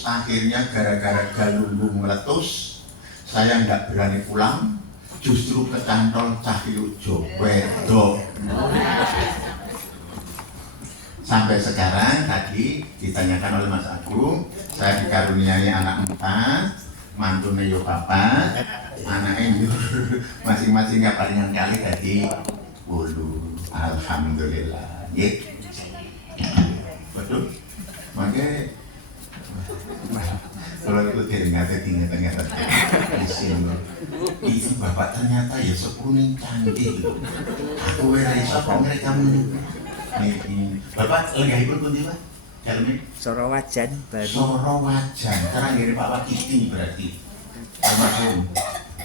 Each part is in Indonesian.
Terus akhirnya gara-gara Galunggung meletus, saya nggak berani pulang, justru kecantol Cahyojo wedok. Sampai sekarang tadi ditanyakan oleh Mas Agung, saya dikaruniai anak 4, mantune yo papat, anaknya yo masing-masingnya palingan kali tadi 10. Alhamdulillah. Nggih. Betul. Makanya kalau itu teringat itu bapak ternyata ya sekuning canggih. Aku ora iso kok kamu. Bapak lenggahipun pundi Pak? Daleme Sorowajan baru. Sorowajan. Sekarang ngirim Pak Wakiti berarti. Almarhum.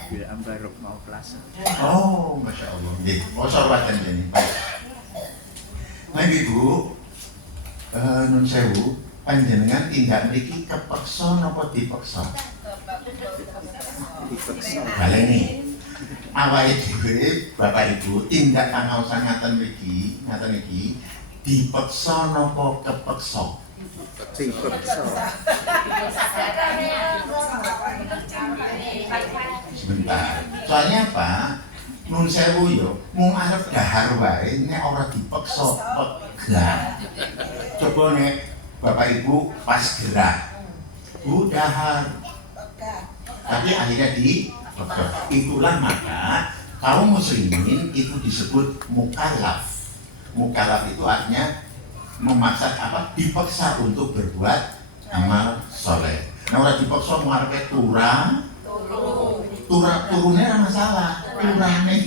Bila Ambaruk mau Plaza. Oh, masya Allah. Nggih. Oh, Sorowajan ini. Baik. Nah, Ibu, nun sewu, panjenengan tindak mriki kepeksa napa dipeksa? Dipeksa. Baleni. Awake dhewe Bapak Ibu tindak pangaosan ngaten iki dipeksa napa kepeksa? Dipeksa. Sebentar. Soalnya apa? Nun sewu yo, mung arep dahar wae nek ora dipeksa pegah. Coba nek Bapak Ibu pas gerak. Bu dahar. Tapi akhirnya dipegah. Itulah maka kaum muslimin itu disebut mukallaf. Mukallaf itu artinya memaksa apa? Dipaksa untuk berbuat amal soleh. Nah orang dipaksa mengarepke turunnya ada masalah, turane.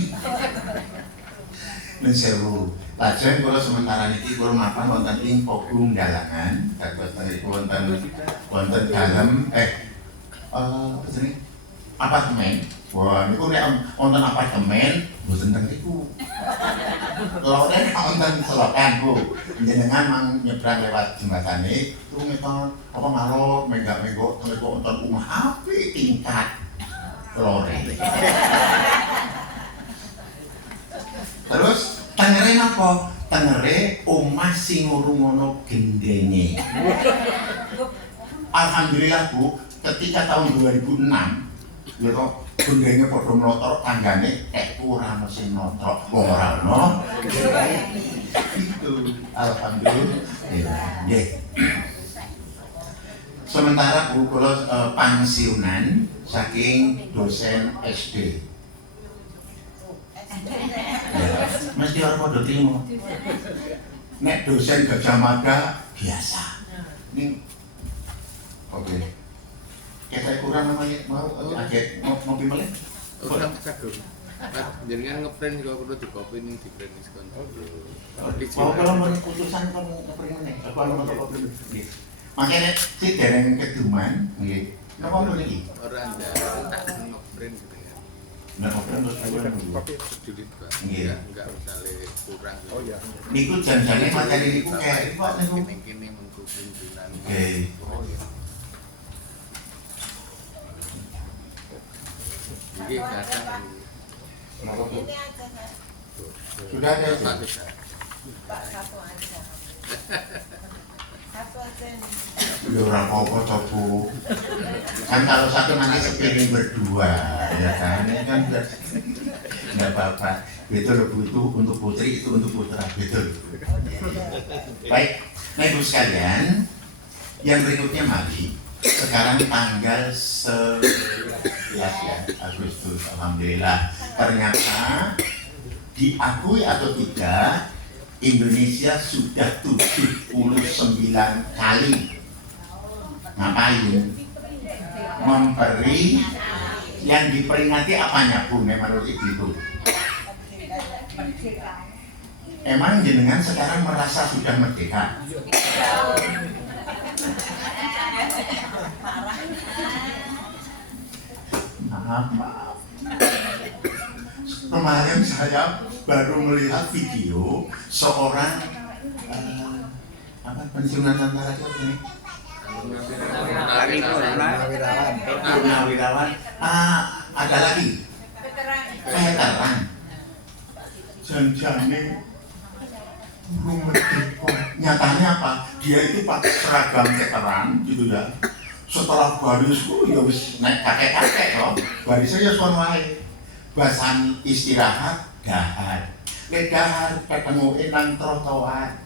Nun sewu. Lajeng kula sementara niki kula mapan wonten ing Pogung Dalangan, dados wonten dalem apa jenenge? Apartemen. Wah, niku nek wonten apartemen mboten teng niku. Lore wonten selokan, Bu. Jenengan mang nyebrang lewat jembatane, itu ngeton apa malo megak-megok wonten omah apik tingkat lore. Terus tengere napa? Tengere omah sing ngono gendenge. Alhamdulillah Bu, ketika tahun 2006 ya kok gendenge padha mlotor tanggane ora mesin notrok ora ono. Itu alhamdulillah. Nggih. Sementara Bu kula pensiunan saking dosen SD. Mesti orang mau terima. Nek dosen Gajah Mada biasa. Ini oke. Kita kurang namanya mau agak mau pilih. Kurang kagum. Jangan ngeprint juga perlu dikopi nih di print diskon. Mau kalau mau putusan kamu ngeprint mana? Aku mau ngeprint. Makanya si dereng keduman, nggih. Napa ngono iki? Ora ndak ngeprint gitu ya. Ndak ngeprint terus Kopi judit Pak. Enggak usale kurang. Oh iya. Niku jan-jane materi niku kayak Pak niku. Kene mengko pimpinan. Oke. Iki kadang Sudah ada. Pak bisa. Pak satu aja. Satu aja nih. Ya ora apa-apa toh, Bu. Kan kalau satu nanti sepiring berdua, ya kan? Ini kan enggak apa-apa. Itu loh Bu, itu untuk putri, itu untuk putra, betul. Baik, nah Ibu sekalian, yang berikutnya mari. Sekarang tanggal 11 ya, Agustus, alhamdulillah. Ternyata diakui atau tidak, Indonesia sudah 79 kali ngapain? Memberi yang diperingati apanya Bu, menurut Ibu? Emang jenengan sekarang merasa sudah merdeka? Maaf. Kemarin saya baru melihat video seorang pensiunan tentara ini purnawirawan. Ada lagi veteran. Janjane burung merdeka. Nyatanya apa? Dia itu pakai seragam veteran gitu ya. setelah baris ya wis naik kakek-kakek kok. Barisnya ya sono wae. Basan istirahat dahar. Nek dahar ketemu nang trotoar.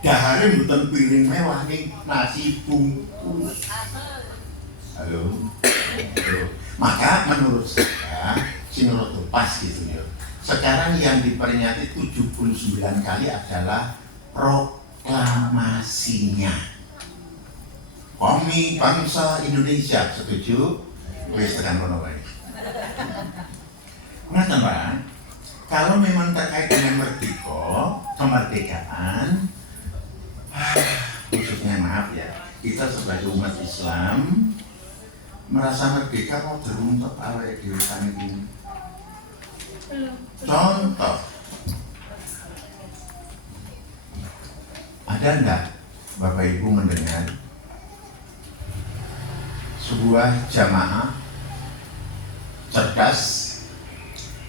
Dahare mboten piring mewah ning nasi bungkus. Halo. Maka menurut saya Sinorodo pas gitu ya. Sekarang yang diperingati 79 kali adalah proklamasinya. Kami bangsa Indonesia, setuju? Wis tekan ngono wae. Kenapa, Pak? Kalau memang terkait dengan kemerdekaan, khususnya maaf ya, kita sebagai umat Islam merasa merdeka mau terungkap awake dhewe ini. Contoh, ada enggak Bapak Ibu mendengar sebuah jamaah cerdas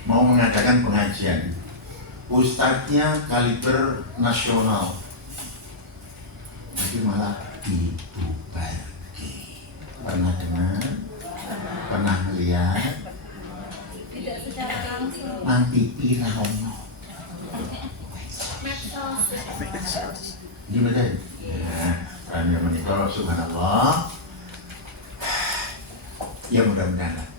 mau mengadakan pengajian, ustadznya kaliber nasional, tapi malah dibubarkan. Pernah dengar? Pernah melihat? Tidak secara langsung. Nang TV ra ono. Medsos. Gimana? Ya, karena menikah subhanallah. Ya mudah-mudahan lah.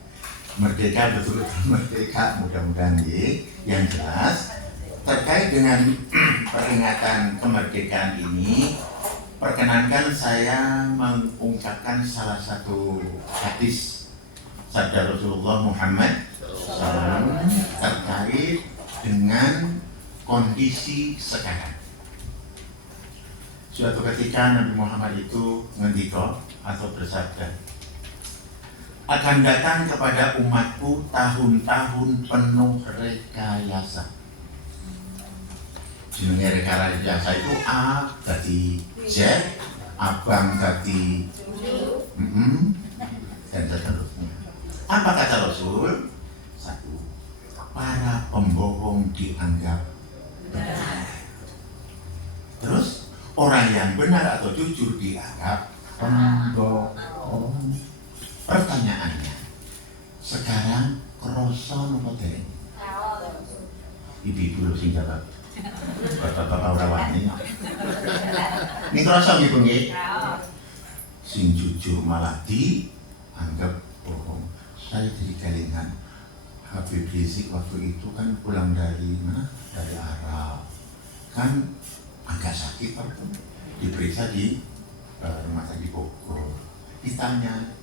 Merdeka betul-betul merdeka, mudah-mudahan ya. Yang jelas terkait dengan peringatan kemerdekaan ini, perkenankan saya mengungkapkan salah satu hadis sabda Rasulullah Muhammad SAW terkait dengan kondisi sekarang. Suatu ketika Nabi Muhammad itu ngendika atau bersabda, akan datang kepada umatku tahun-tahun penuh rekayasa. Jenenge rekayasa itu A tadi Z, abang tadi dan seterusnya. Apa kata Rasul? Satu, para pembohong dianggap benar. Terus orang yang benar atau jujur dianggap pembohong. Pertanyaannya, sekarang kroso nopo dereng? Ibu-ibu lho sing jawab. Bapak-bapak ora wani. Ini kroso nggih, Bu nggih? Sing jujur malah dianggap bohong. Saya jadi kelingan Habib Rizik waktu itu kan pulang dari mana? Dari Arab. Kan agak sakit waktu diperiksa di rumah sakit Bogor. Ditanya,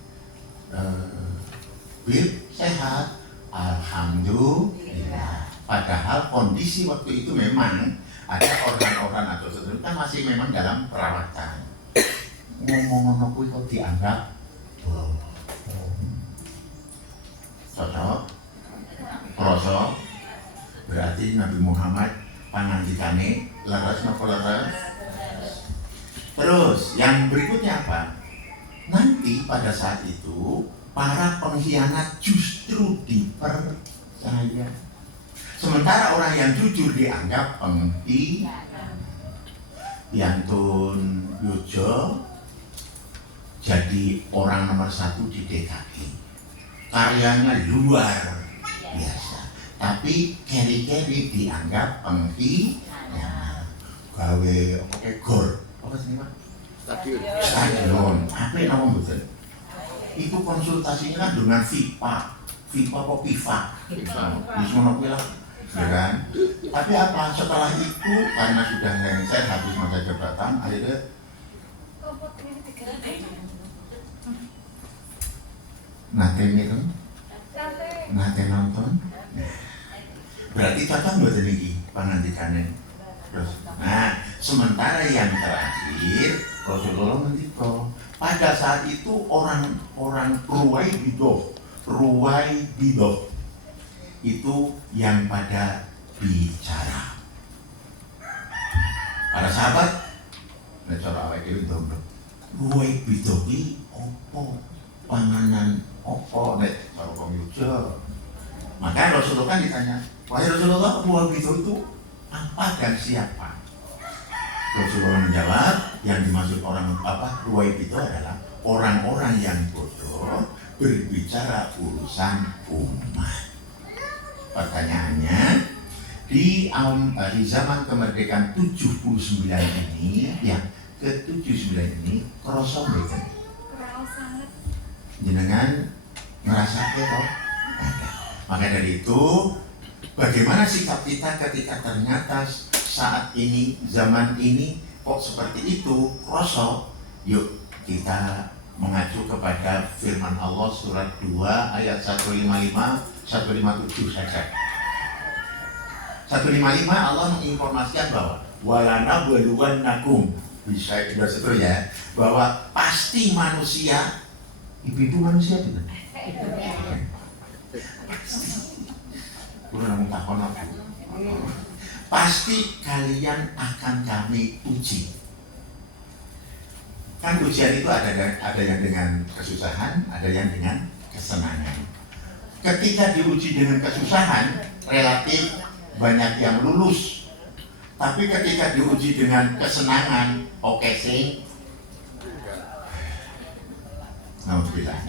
Bib, sehat? Alhamdulillah. Padahal kondisi waktu itu memang ada orang-orang atau seterusnya kan masih memang dalam perawatan. Ngomong-ngomong kuwi kok dianggap cocok, kroso, berarti Nabi Muhammad pangandikane leres napa leres. Terus yang berikutnya apa? Nanti pada saat itu para pengkhianat justru dipercaya. Sementara orang yang jujur dianggap pengkhianat. Yantun Yojo jadi orang nomor 1 di DKI. Karyanya luar biasa. Tapi keri-keri dianggap pengkhianat. Gawe gor. Apa sih Pak? Stadion. Apa nama betul? Itu konsultasinya kan dengan FIFA. FIFA kok FIFA? Di semua lah. Ya kan? Tapi apa setelah itu karena sudah lengser habis masa jabatan akhirnya nate mireng, nate nonton, berarti cocok buat ini pengantikannya. Terus, nah sementara yang terakhir Rasulullah mendikto pada saat itu orang-orang Ruwai Bidoh itu yang pada bicara. Para sahabat, nek cara awake dhewe ndonga. Ruwai Bidoh iki opo? Panganan opo nek cara wong Yogya. Maka Rasulullah kan ditanya, "Wahai Rasulullah, Ruwai Bidoh itu apa dan siapa?" Rasulullah menjawab, yang dimaksud orang apa Ruwai Bidoh adalah orang-orang yang bodoh berbicara urusan umat. Pertanyaannya, di zaman kemerdekaan 79 ini, yang ke-79 ini, kroso mboten? Kurang sangat. Jenengan ngerasa toh? Maka dari itu, bagaimana sikap kita ketika ternyata saat ini, zaman ini kok seperti itu, kroso? Yuk kita mengacu kepada firman Allah surat 2 ayat 155, 157 saja. 155 Allah menginformasikan bahwa walana waluwannakum, bisa itu ya, bahwa pasti manusia, ibu manusia juga. Kurang takon apa? Pasti kalian akan kami uji. Kan ujian itu ada yang dengan kesusahan, ada yang dengan kesenangan. Ketika diuji dengan kesusahan, relatif banyak yang lulus. Tapi ketika diuji dengan kesenangan, oke sih. Alhamdulillah.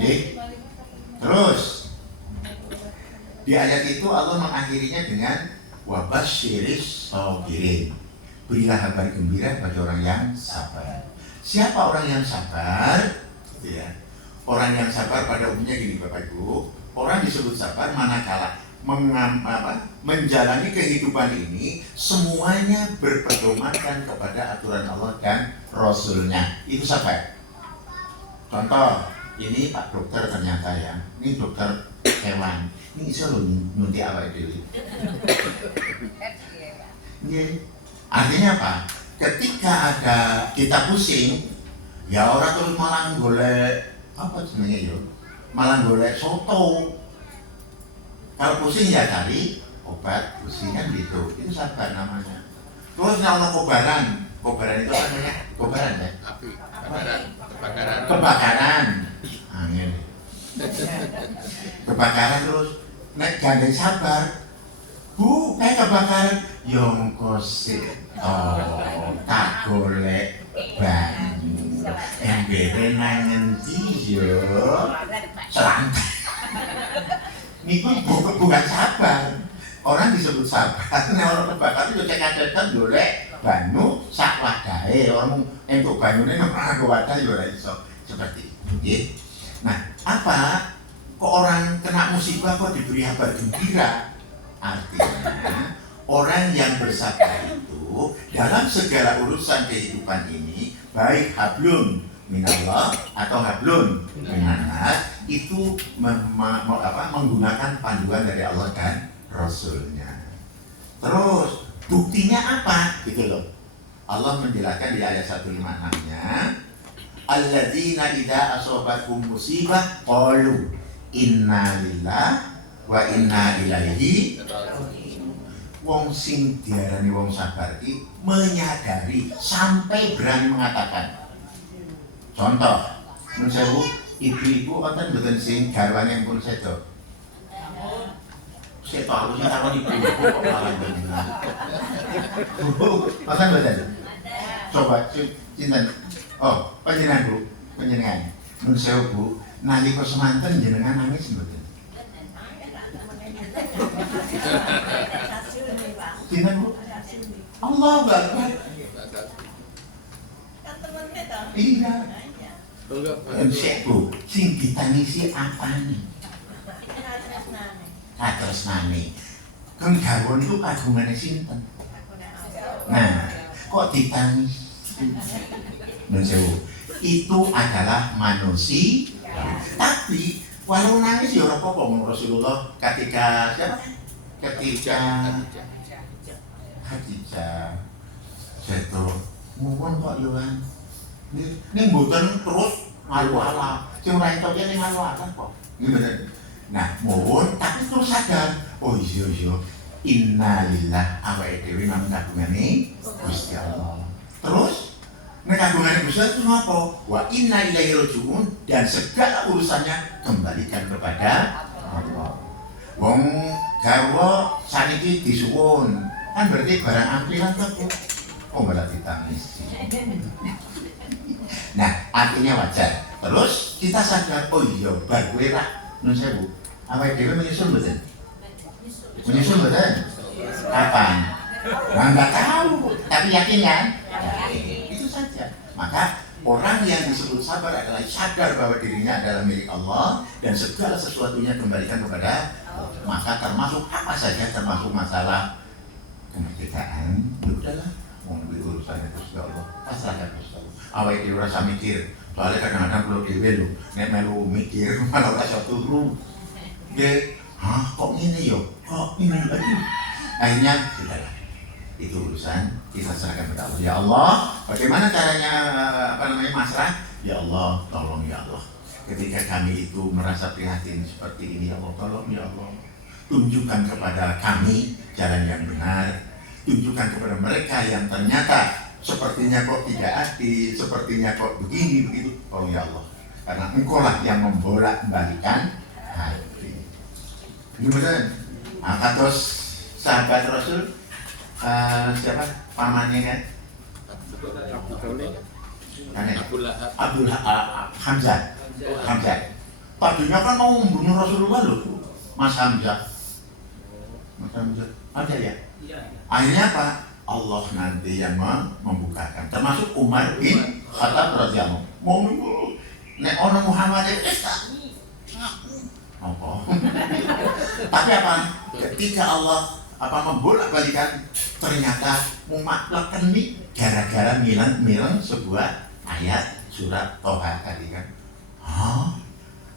Terus di ayat itu Allah mengakhirinya dengan wabasyiris sabirin. Berilah kabar gembira bagi orang yang sabar. Siapa orang yang sabar? Ya. Orang yang sabar pada umumnya gini Bapak Ibu, orang disebut sabar manakala menjalani kehidupan ini semuanya berpedomankan kepada aturan Allah dan Rasulnya. Itu sabar. Contoh, ini Pak Dokter ternyata ya, ini dokter hewan, ini bisa loh nyuntik awal dulu. Artinya apa? Ketika ada kita pusing, ya orang terus malah golek apa sebenarnya yo, malah golek soto. Kalau pusing ya cari obat pusing kan gitu, itu sabar namanya. Terus kalau kobaran itu apa namanya? Kobaran ya? Api, kebakaran. Kebakaran, angin. Kebakaran terus naik gandeng sabar. Bu, naik kebakaran, yongkosi. Oh, tak golek banyu. Embere nang ngendi yo? Selantai. Niku bukan sabar. Orang disebut sabar. Nek orang kebakaran yo cek-cekan golek banyu sak wadahe. Orang entuk banyune nang wadah yo ora iso. Seperti itu, nggih. Nah, apa? Kok orang kena musibah kok diberi kabar gembira? Artinya orang yang bersabar itu dalam segala urusan kehidupan ini, baik hablum minallah atau hablum minannas, itu menggunakan panduan dari Allah dan Rasulnya. Terus buktinya apa? Gitu loh. Allah menjelaskan di ayat 156-nya, alladzina idza asobatkum musibah qalu inna lillahi wa inna ilaihi. Wong sing diarani wong sabar iki menyadari sampai berani mengatakan. Contoh, menurut saya ibu-ibu wonten mboten sing garwane pun sedo. Sedo aku sing takon ibu kok malah benar. Bu, masa mboten? Coba cinten. Oh, panjenengan Bu, panjenengan. Menurut saya Bu, nalika semanten jenengan nangis mboten? Cinten Bu. Allah Akbar. Kan temennya toh. Iya. Enggak. Sik Bu, sing ditangisi apane? Katresnane. Kan gawon itu kagungane sinten? Nah, kok ditangisi? Menjauh. Itu adalah manusia. Tapi walau nangis ya ora apa-apa. Rasulullah ketika Khadijah jatuh ngomong kok Yohan ini mboten terus ngalu-ala sing ora entuk ning ngalu-ala kok iki bener. Nah mohon tapi terus sadar, oh iya innalillah awake dhewe nang kagungane Gusti Allah. Terus nek kagungane Gusti itu apa? Wa inna ilaihi raji'un, dan segala urusannya kembalikan kepada Allah. Wong garwa saniki disuwun kan berarti barang ampilan kok. Oh malah ditangisi. Nah artinya wajar Terus kita sadar, oh iya, bar kowe ra nun sewu. Awake dhewe menyusul mboten? Menyusul mboten? Kapan? Nah, nggak tahu, tapi yakin kan? Yakin. Itu saja. Maka orang yang disebut sabar adalah sadar bahwa dirinya adalah milik Allah dan segala sesuatunya kembalikan kepada Allah. Maka termasuk apa saja, termasuk masalah kemerdekaan, ya udahlah, mau urusannya Gusti Allah, pasrahkan Gusti Allah. Awake dhewe rasa mikir. Soalnya kadang-kadang kalau dewe lho, nek melu mikir malah rasa turu. Nggih, kok ngene yo? Kok ini lagi? Akhirnya sudahlah. Itu urusan kita serahkan kepada Allah. Ya Allah, bagaimana caranya masrah? Ya Allah, tolong ya Allah. Ketika kami itu merasa prihatin seperti ini, ya Allah, tolong ya Allah. Tunjukkan kepada kami jalan yang benar. Tunjukkan kepada mereka yang ternyata sepertinya kok tidak adil, sepertinya kok begini, begitu. Oh ya Allah, karena engkaulah yang membolak-balikan hati. Gimana? Terus sahabat Rasul, siapa? Pamannya kan? Abdul Hamzah. Tadinya kan mau membunuh Rasulullah loh, Mas Hamzah. Ada ya? Akhirnya apa? Allah nanti yang membukakan, termasuk Umar bin Khattab radhiyallahu mau nek ono Muhammad apa? Tapi apa? Ketika Allah membolak-balikan, ternyata memaklakkan nih gara-gara milang sebuah ayat surat Toha tadi kan.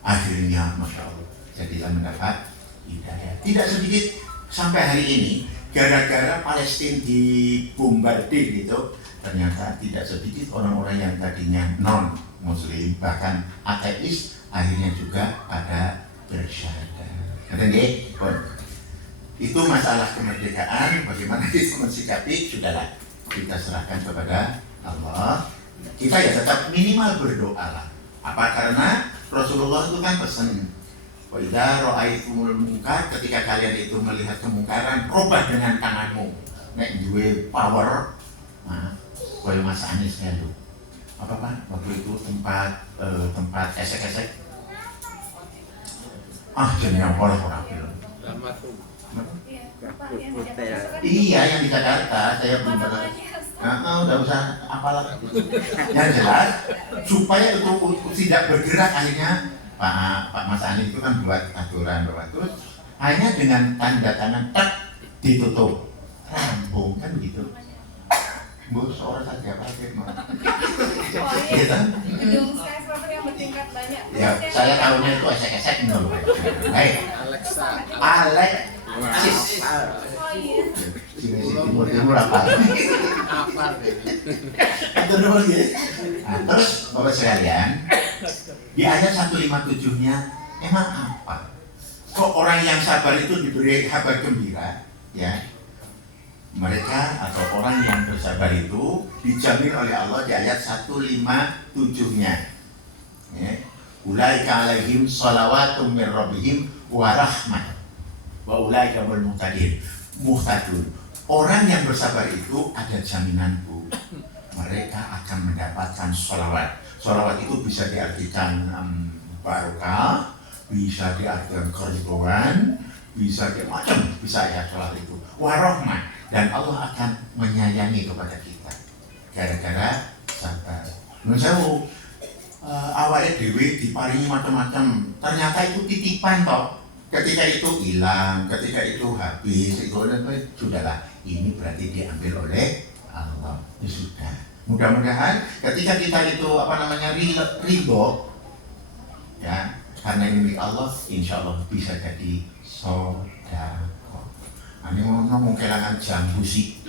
Akhirnya Masya Allah jadilah mendapat hidayah. Tidak sedikit sampai hari ini. Gara-gara Palestina dibombardir gitu, ternyata tidak sedikit orang-orang yang tadinya non-muslim, bahkan ateis, akhirnya juga pada bersyahadat. Ngerti? Itu masalah kemerdekaan, bagaimana kita mensikapi, sudahlah, kita serahkan kepada Allah. Kita ya tetap minimal berdoa lah. Apa? Karena Rasulullah itu kan pesan, wa idza ra'aitumul munkar, ketika kalian itu melihat kemungkaran, robah dengan tanganmu. Nek duwe power, koyo Mas Anies ya lho. Apa Pak? Waktu itu tempat esek-esek. Jenenge apa ora film. Iya, yang di Jakarta, saya belum pernah. Udah usah apalah. Yang jelas supaya itu tidak bergerak, akhirnya Pak Mas Anies itu kan buat aturan bahwa terus hanya dengan tanda tangan ditutup rampung kan begitu. Bu, seorang saja pakai mah. Gitu. Gedung skyscraper yang bertingkat banyak. Ya, saya tahunya itu esek-esek dulu. Baik. Alexa. Alexis. Oh iya. Timur apa? Apa deh? Itu dulu ya. Terus Bapak sekalian, di ayat 157-nya emang apa? Kok orang yang sabar itu diberi kabar gembira, ya? Mereka atau orang yang bersabar itu dijamin oleh Allah di ayat 157-nya. Ya. Ulaika alaihim shalawatum mir rabbihim wa rahmah. Wa ulaika hum muhtadun. Orang yang bersabar itu ada jaminan Bu, mereka akan mendapatkan sholawat. Sholawat itu bisa diartikan barokah, bisa diartikan keridhaan, bisa macam, bisa ya sholawat itu. Warohmah, dan Allah akan menyayangi kepada kita gara-gara sabar. Menurut awalnya dewi diparingi macam-macam, ternyata itu titipan toh. Ketika itu hilang, ketika itu habis, itu sudahlah. Ini berarti diambil oleh Allah. Ya sudah. Mudah-mudahan ketika kita itu ridho, ya, karena ini milik Allah, insya Allah bisa jadi sodako. Ini ngomong kelangan jambu sih.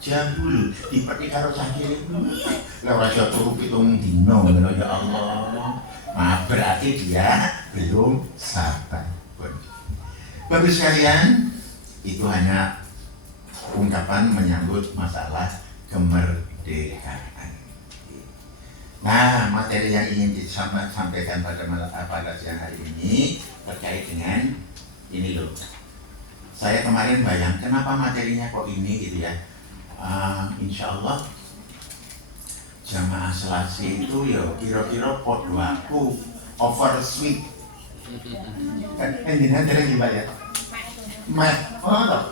Jambu lu, dipakai karo sakit. Lalu rasa turun pitung dino, ya Allah. Berarti dia belum sabar. Bagus sekalian, itu hanya ungkapan menyambut masalah kemerdekaan. Nah, materi yang ingin disampaikan pada siang hari ini terkait dengan ini loh. Saya kemarin bayang kenapa materinya kok ini gitu ya. Insya Allah jamaah Selasi itu ya kira-kira podo aku oversweet. Jenengan dereng Mbak ya? Oh toh.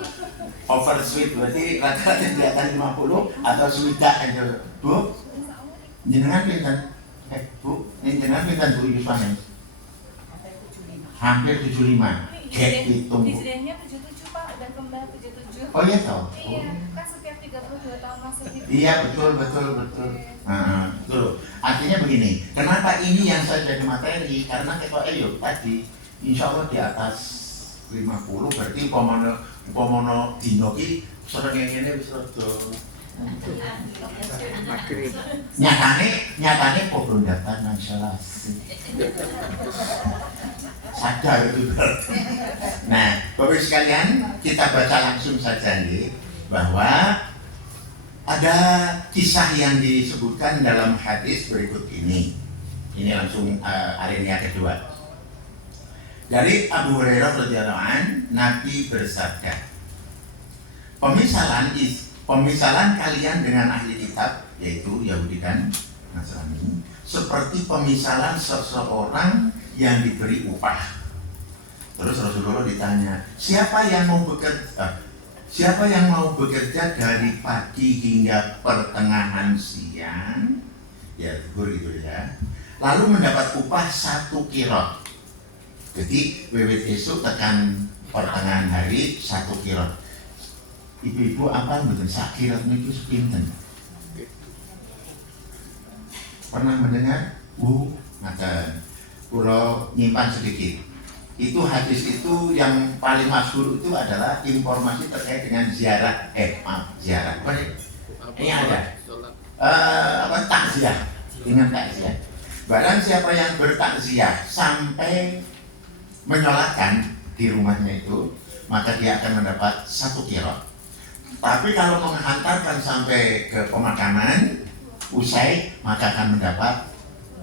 Oversweet berarti rata-rata di atas 50 atau swidak aja, Bu. Jenengan pinten? Bu, jenengan pinten Bu Yuswan? Hampir 75. Gek hitung. Dijidannya 77 Pak, dan kembali 77. Oh iya toh. Iya, kan setiap 32 tahun masuk gitu. Iya betul. Betul. Artinya begini, kenapa ini yang saya jadi materi? Karena ketua Elio tadi, insya Allah di atas 50 berarti umpamana dino ki sering ngene wis rada Maghrib. nyatane podo daftar nang Selasi. Sadar itu berarti. Nah, Bapak sekalian, kita baca langsung saja nih bahwa ada kisah yang disebutkan dalam hadis berikut ini. Ini langsung alinea kedua. Dari Abu Hurairah radhiyallahu an, Nabi bersabda, pemisalan kalian dengan ahli kitab, yaitu Yahudi dan Nasrani, seperti pemisalan seseorang yang diberi upah. Terus Rasulullah ditanya, siapa yang mau bekerja dari pagi hingga pertengahan siang, ya zuhur gitu ya, lalu mendapat upah 1 kirot. Jadi wiwit esok tekan pertengahan hari 1 kirot. Ibu-ibu apa mboten sak kirot niku sepinten? Pernah mendengar? Ngaten. Kula nyimpan sedikit. Itu hadis itu yang paling masyhur itu adalah informasi terkait dengan ziarah. Ziarah. Apa nih? Ini ada. Takziah. Dengan takziah. Barang siapa yang bertakziah sampai menyolatkan di rumahnya itu, maka dia akan mendapat 1 kirot. Tapi kalau menghantarkan sampai ke pemakaman usai, maka akan mendapat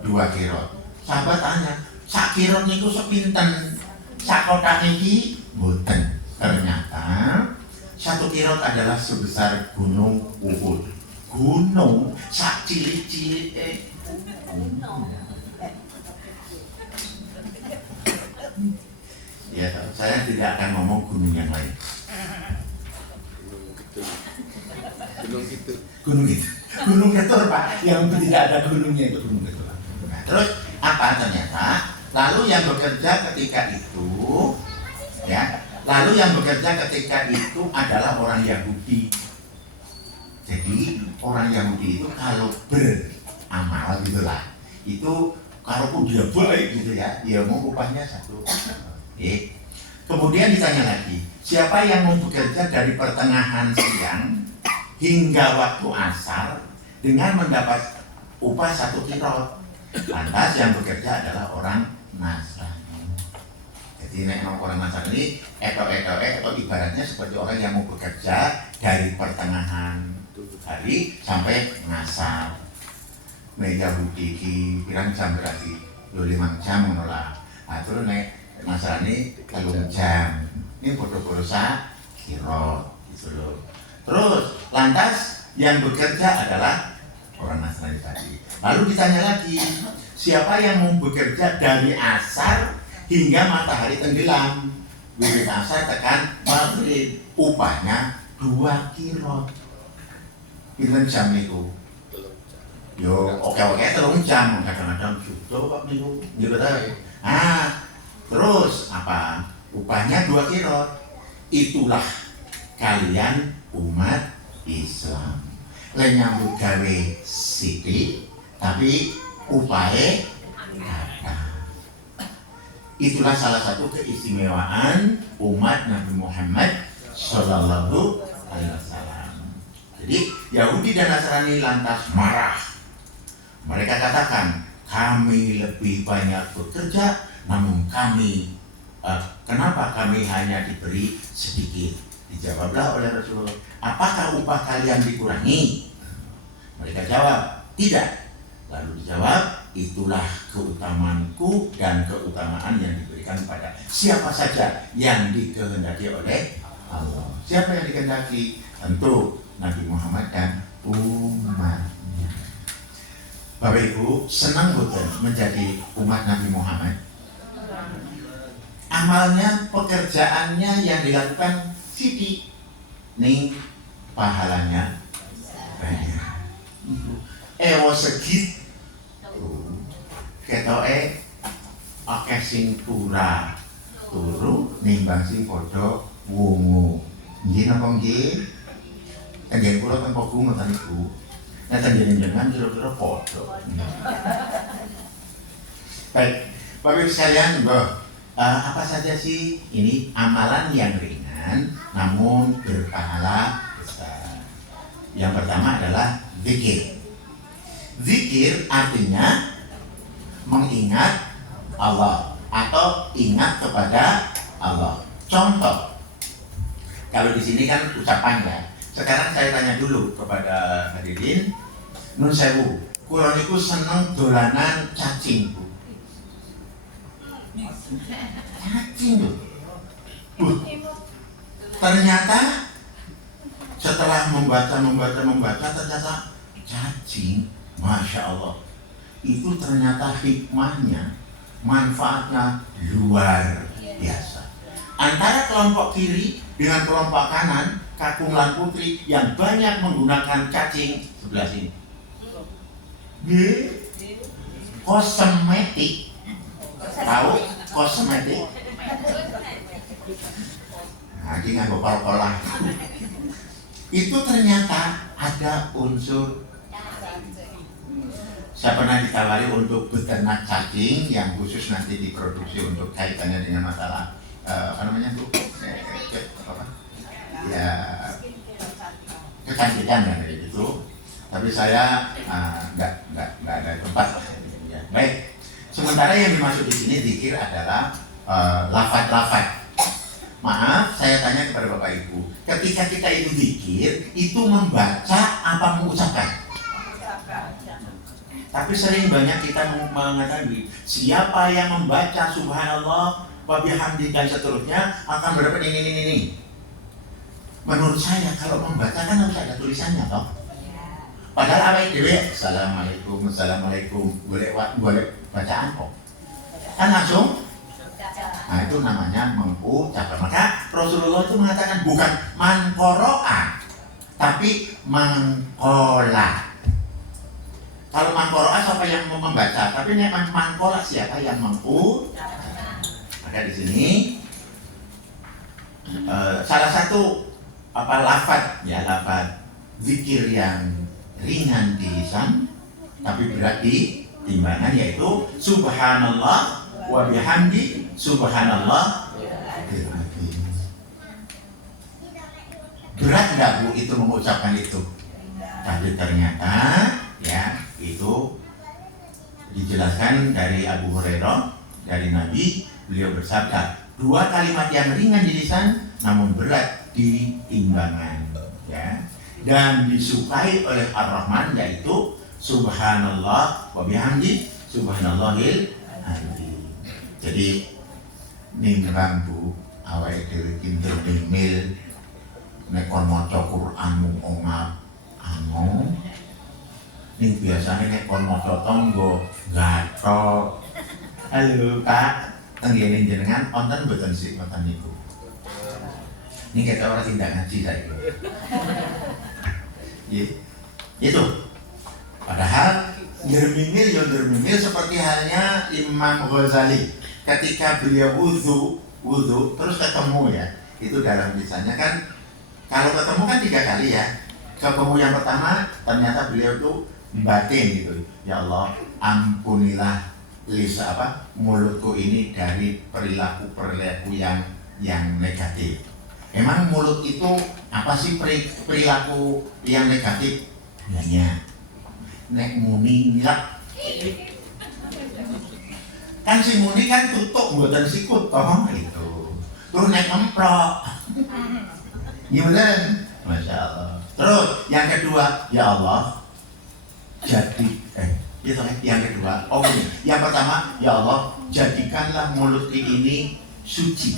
2 kirot. Sahabat tanya, sak kirot niku sepinten? Sak kotak niki mboten. Ternyata 1 kirot adalah sebesar gunung Uhud. Gunung sak cilik-cilik ya, saya tidak akan ngomong gunung yang lain. Gunung Ketur Pak, yang tidak ada gunungnya itu Gunung Ketur. Nah, terus apa ternyata? Lalu yang bekerja ketika itu adalah orang Yahudi. Jadi orang Yahudi itu kalau beramal gitulah, itu kalaupun dia baik gitu ya, dia mau upahnya 1. Kemudian ditanya lagi, siapa yang mau bekerja dari pertengahan siang hingga waktu asar dengan mendapat upah 1 kirot? Lantas yang bekerja adalah orang Nasrani. Jadi orang Nasrani atau ibaratnya seperti orang yang mau bekerja dari pertengahan hari sampai ngasar. Yahudi ki pirang jam berarti 5 jam menolak. Terus Nasrani 3 jam. Ini bodoh-bodoh kirot gitu loh. Terus lantas yang bekerja adalah orang Nasrani tadi. Lalu ditanya lagi, siapa yang mau bekerja dari asar hingga matahari tenggelam? Wiwit asar tekan maghrib, upahnya 2 kirot. Pinten jam niku? Yo, oke 3 jam, kadang-kadang juga kok niku. Gitu ta. Terus apa? Upahnya 2 kirot. Itulah kalian umat Islam. Nyambut gawe sithik, tapi upahnya ada. Itulah salah satu keistimewaan umat Nabi Muhammad Sallallahu Alaihi Wasallam. Jadi Yahudi dan Nasrani lantas marah. Mereka katakan, kami lebih banyak bekerja, namun kenapa kami hanya diberi sedikit? Dijawablah oleh Rasulullah, apakah upah kalian dikurangi? Mereka jawab, tidak. Lalu dijawab, itulah keutamaanku dan keutamaan yang diberikan pada siapa saja yang dikehendaki oleh Allah. Siapa yang dikehendaki? Tentu Nabi Muhammad dan umatnya. Bapak Ibu senang betul menjadi umat Nabi Muhammad. Amalnya, pekerjaannya yang dilakukan sidik, nih pahalanya banyak. Ewo segit, ketoke akeh sing pura turu nimbang sing padha wungu. Nggih napa nggih? Kanjeng kula teng Pogung ngoten niku. Nek jenengan kira-kira padha. Baik, Bapak Ibu sekalian, apa saja sih ini amalan yang ringan namun berpahala besar. Yang pertama adalah zikir. Zikir artinya mengingat Allah atau ingat kepada Allah. Contoh, kalau di sini kan ucapan ya. Sekarang saya tanya dulu kepada hadirin, nun sewu, kula niku seneng dolanan cacing, Bu. Cacing tuh. Ternyata setelah membaca ternyata cacing, Masya Allah, itu ternyata hikmahnya, manfaatnya luar biasa. Antara kelompok kiri dengan kelompok kanan, Kakung Lan Putri yang banyak menggunakan cacing sebelah sini. Kosmetik, tahu kosmetik? Nah, ini nggak kol-kolan. Itu ternyata ada unsur. Saya pernah ditawari untuk beternak cacing yang khusus nanti diproduksi untuk kaitannya dengan masalah apa namanya tuh apa? Ya kecantikan kan kayak gitu. Tapi saya nggak ada tempat lah. Ya. Baik. Sementara yang dimaksud di sini zikir adalah lafaz-lafaz. Maaf, saya tanya kepada Bapak Ibu, ketika kita itu zikir, itu membaca apa mengucapkan? Tapi sering banyak kita mengatakan siapa yang membaca subhanallah wa bihamdi dan seterusnya akan berdapat ini. Menurut saya kalau membaca kan harus ada tulisannya toh. Padahal apa itu ya? Assalamualaikum, boleh bacaan kok. Kan langsung. Nah itu namanya mengucapkan. Maka Rasulullah itu mengatakan bukan mangkoroa, tapi mangkola. Kalau mangkoroa siapa yang membaca, tapi ini mangkola siapa yang mengucapkan. Maka di sini salah satu lafaz zikir yang ringan di lisan tapi berat di timbangan yaitu subhanallah wa bihamdi subhanallah. Berat enggak Bu itu mengucapkan itu? Tapi ternyata ya itu dijelaskan dari Abu Hurairah, dari Nabi, beliau bersabda, 2 kalimat yang ringan di lisan namun berat di timbangan ya, dan disukai oleh Ar-Rahman yaitu subhanallah wa bihamdi subhanallahil azim. Jadi nimbang Bu awake dhewe iki ndemil nek kon maca Quran mung ongap anu ning biasane nek kon maca tangga gathok. Halo Pak, tenggene jenengan wonten mboten sih ngoten niku? Ini kita orang tidak ngaji saya. Itu. Padahal dermimil seperti halnya Imam Ghazali. Ketika beliau wudhu terus ketemu ya. Itu dalam tulisannya kan, kalau ketemu kan 3 kali ya. Ketemu yang pertama ternyata beliau tuh batin gitu. Ya Allah, ampunilah mulutku ini dari perilaku yang negatif. Emang mulut itu apa sih perilaku yang negatif? Banyak. Nek muni nilak. Kan si muni kan tutuk mboten sikut toh itu. Terus nek ngemprok. Gimana? Masya Allah. Terus yang kedua, ya Allah, jadi yang kedua, ini. Yang pertama, ya Allah, jadikanlah mulut ini suci.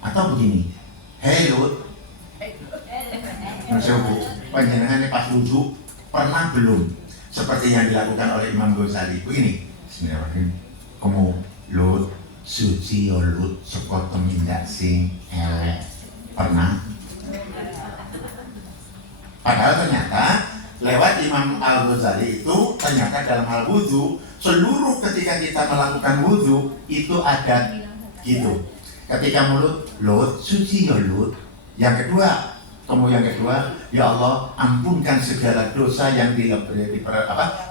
Atau begini, hei Lut, Mas Bu, panjenengan pas wudhu pernah belum seperti yang dilakukan oleh Imam Ghazali. Begini, Bismillahirrahmanirrahim. Kamu lut suci yo lut saka tumindak sing elek. Pernah? Padahal ternyata lewat Imam Al-Ghazali itu ternyata dalam hal wudhu, seluruh ketika kita melakukan wudhu itu ada gitu. Ketika mulut lut suci yo lut. Yang kedua, yang kedua, ya Allah ampunkan segala dosa yang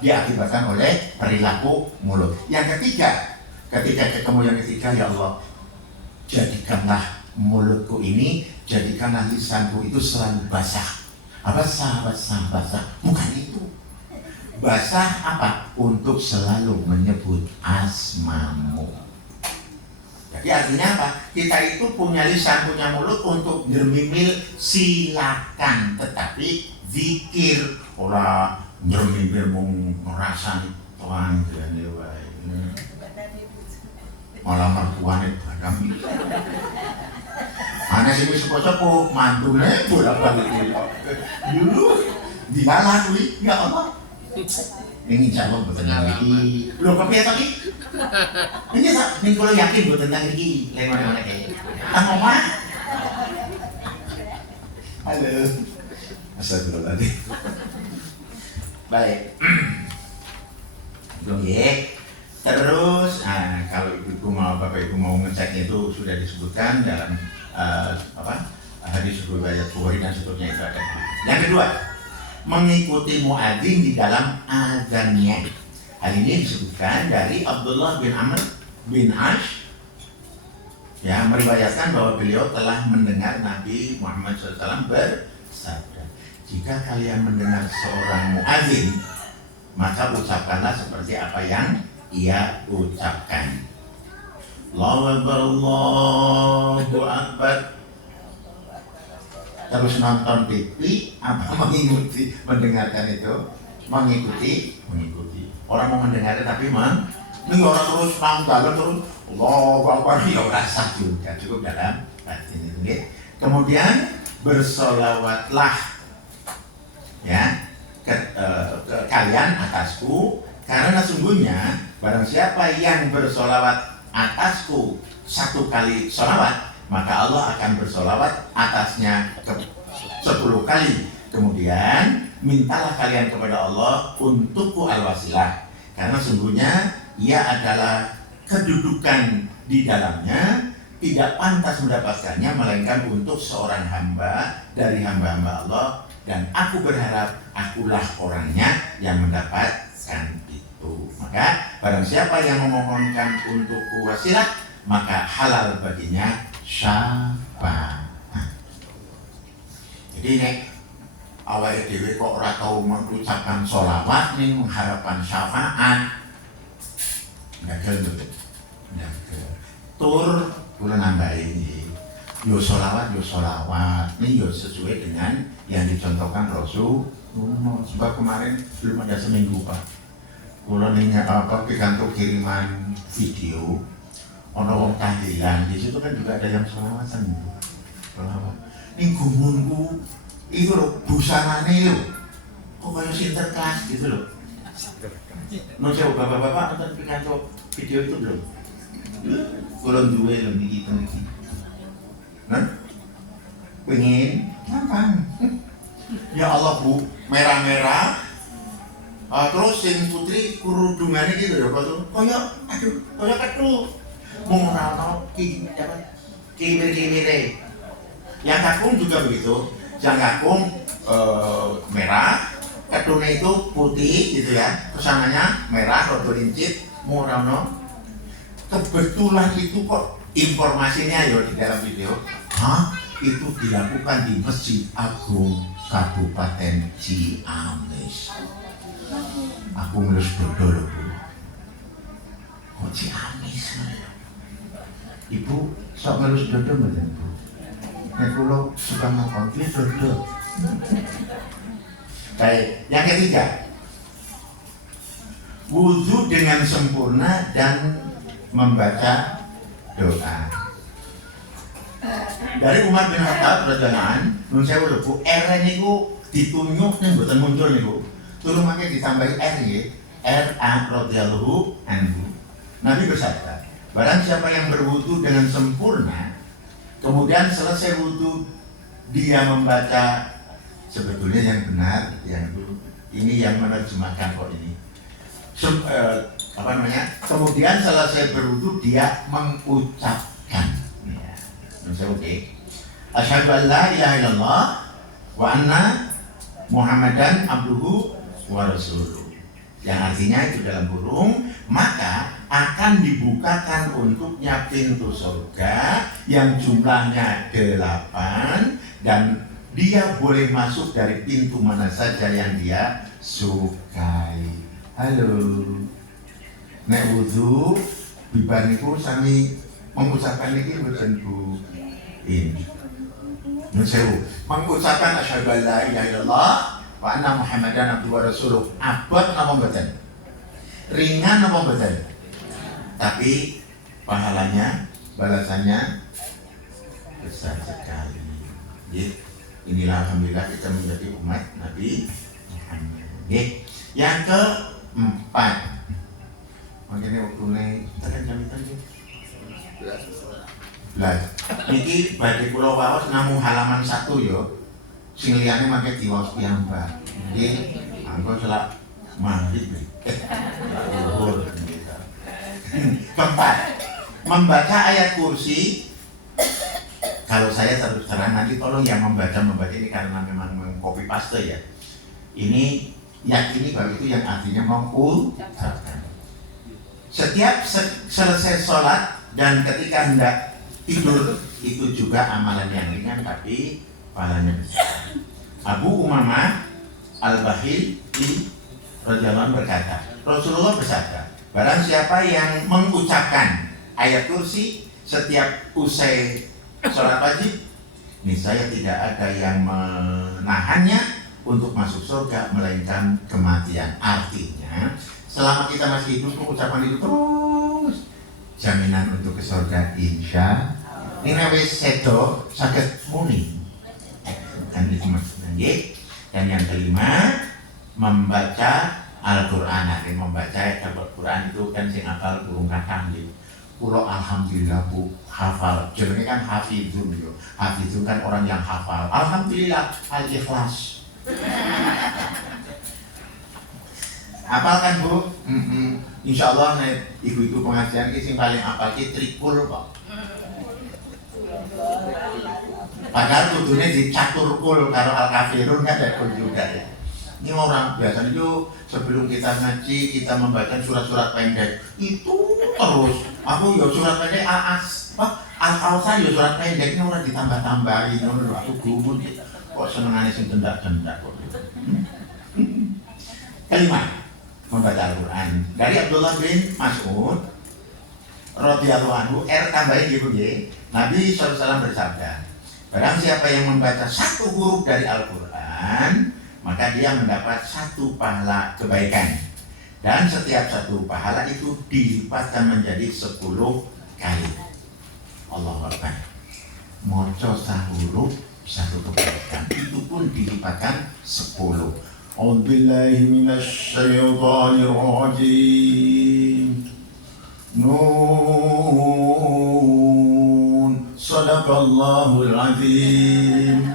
diakibatkan oleh perilaku mulut. Yang ketiga, ketika yang ketiga, ya Allah jadikanlah mulutku ini, jadikanlah lisanku itu selalu basah. Basah, bukan itu. Basah apa? Untuk selalu menyebut asmamu. Jadi artinya apa? Kita itu punya lisan, punya mulut untuk nyermimil silakan, tetapi zikir ora nyermimil mung ngrasani tuan jane wae. Malah mertuane barang. Ana sing wis sepo-sepo mantune bolak-balik dulu dibalah kuwi ya Allah. Ini insya Allah betul lagi. Loh kepiye to iki? Ini tak ning kula yakin boten tentang iki. Lemane-mane kae. Mah. Halo. Astagfirullahaladzim. Baik. Belum ya. Terus, kalau ibu mau bapak ibu mau ngeceknya itu sudah disebutkan dalam hadis riwayat Bukhari dan seterusnya itu ada. Yang kedua, mengikuti muadzin di dalam azannya. Hal ini disebutkan dari Abdullah bin Amr bin Ash, ya, meriwayatkan bahwa beliau telah mendengar Nabi Muhammad SAW bersabda, jika kalian mendengar seorang muadzin, maka ucapkanlah seperti apa yang ia ucapkan. Allahu Akbar. Terus nonton TV apa mengikuti, mendengarkan itu, mengikuti. Orang mau mendengarkan tapi ini orang terus nanggalan terus Allahu Akbar, ya rasa juga cukup dalam batin itu. Kemudian bersolawatlah ya kalian atasku, karena sungguhnya barang siapa yang bersolawat atasku 1 kali solawat, maka Allah akan bersolawat atasnya 10 kali. Kemudian mintalah kalian kepada Allah untukku al-wasilah, karena sungguhnya ia adalah kedudukan di dalamnya tidak pantas mendapatkannya melainkan untuk seorang hamba dari hamba-hamba Allah, dan aku berharap akulah orangnya yang mendapatkan itu. Maka barang siapa yang memohonkan untukku wasilah, maka halal baginya syafaat. Jadi nek awake dhewe kok ora tau mengucapkan sholawat ning mengharapkan syafaat, gagal betul. Tur kula nambahin iki. Yo sholawat ini yo sesuai dengan yang dicontohkan Rasul. Sebab kemarin belum ada seminggu Pak, kula nanya pikantuk kiriman video ono wong tahlilan, di situ kan juga ada yang sholawatan. Sholawat. Ning gumunku itu loh, busanane lho. Kok kayak sinterklas gitu loh. No coba bapak-bapak nonton pikantuk video itu belum? Kula duwe lho niki ten iki. Nah, pengen gampang. Ya Allah Bu, merah-merah. Terus yang putri kerudungannya gitu ya, kayak ketu. Mau nonton kimir-kimire. Yang kakung juga begitu. Yang kakung merah, ketunya itu putih gitu ya. Kesananya merah, rodo lincit, mau nonton. Kebetulan itu kok informasinya ya di dalam video. Itu dilakukan di Masjid Agung Kabupaten Ciamis. Aku ngelus dodo loh Bu. Kok Ciamis? Ibu sok ngelus dodo mboten Bu? Nek kula suka makan iki dodo. Baik, yang ketiga, wudu dengan sempurna dan membaca doa. Dari Umar bin Khattab radhiyallahu anhu, nun sewu lho Bu, eren niku ditunyuk ning mboten muncul niku. turun makai ditambahi R ya. R.A. radhiyallahu anhu. Nabi bersabda, barang siapa yang berwudu dengan sempurna, kemudian selesai wudu dia membaca, sebetulnya yang benar, yang ini yang menerjemahkan kok ini. Kemudian selesai berwudu dia mengucapkan, ya. Oke. Asyhadu an la ilaha illallah wa anna Muhammadan abduhu wa rasuluh. Yang artinya itu dalam kurung, maka akan dibukakan untuknya pintu surga yang jumlahnya 8 dan dia boleh masuk dari pintu mana saja yang dia sukai. Halo. Nek wudu bibar niku sami mengucapkan niki mboten Bu. Ini. Nusewu, mengucapkan asyhadu an la ilaha illallah wa anna Muhammadan abduhu wa rasuluh. Abot napa mboten? Ringan napa mboten? Tapi pahalanya, balasannya besar sekali. Inilah alhamdulillah kita menjadi umat Nabi Muhammad. Yang keempat, makanya waktu naik tekan jam itu belas. Niki bagi pulau Waos namung halaman 1 yo. Sing liyane mangke diwaos piyambak. Nggih, anggo selak maghrib. Keempat, membaca ayat kursi. Kalau saya terus terang nanti tolong yang membaca ini karena memang copy paste ya. Ini yakini bahwa itu yang artinya mengucapkan. Setiap selesai sholat dan ketika hendak tidur itu juga amalan yang ringan tapi pahalanya besar. Abu Umamah Al-Bahili radhiyallahu anhu berkata, Rasulullah bersabda, barang siapa yang mengucapkan ayat kursi setiap usai sholat wajib, niscaya tidak ada yang menahannya untuk masuk surga melainkan kematian. Artinya selama kita masih hidup mengucapkan itu terus, jaminan untuk ke surga insya Allah. Ini wis sedo saged muni. Dan itu maksudnya. Dan yang kelima, membaca Al-Qur'an. Nanti membaca Al-Qur'an itu kan sing hafal burung kakang gitu. Kulo alhamdulillah Bu hafal. Jenenge kan hafizun yo. Hafizun kan orang yang hafal. Alhamdulillah al-ikhlas. Hafal kan Bu? Insya Allah ibu-ibu pengajian ini sing paling hafal ki trikul kok. Padahal kudune dicaturkul karo al-kafirun kan ada kul juga ya. Ini orang biasanya itu sebelum kita ngaji kita membaca surat-surat pendek itu terus. Aku ya surat pendek al-Kausar ya surat pendek ini orang ditambah-tambahin. Aku gumun kok senengane sing dendak-dendak kok. Kelima, membaca Al-Quran. Dari Abdullah bin Mas'ud radhiyallahu anhu, tambahin gitu ya. Nabi SAW bersabda, barang siapa yang membaca satu huruf dari Al-Quran, maka dia mendapat satu pahala kebaikan. Dan setiap satu pahala itu dilipatkan menjadi 10 kali. Allahu Akbar. Moco sahuruf satu kebaikan, itu pun dilipatkan 10. A'udzubillahi minasyaitonir rajim. Nun. Shadaqallahul azim.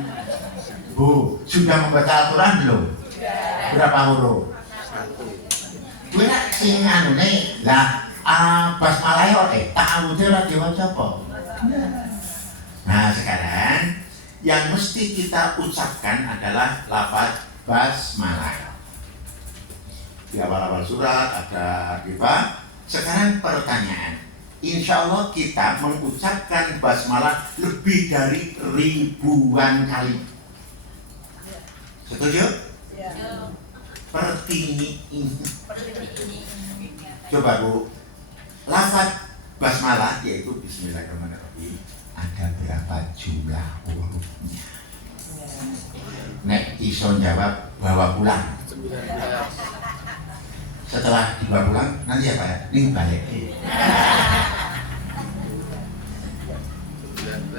Bu, sudah membaca Al-Quran belum? Berapa huruf? 1. Kuwi nek sing anune lah basmalah yo ta'awudze ora diwaca apa? Nah, sekarang yang mesti kita ucapkan adalah lafaz basmalah. Di awal-awal surat ada riba. Sekarang pertanyaan, insya Allah kita mengucapkan basmalah lebih dari ribuan kali. Setuju? Ya. Seperti ini. Coba Bu, lafaz basmalah yaitu Bismillahirrahmanirrahim ada berapa jumlah hurufnya? Nek iso jawab bawa pulang. Setelah dibawa pulang nanti apa ya? Ning balik.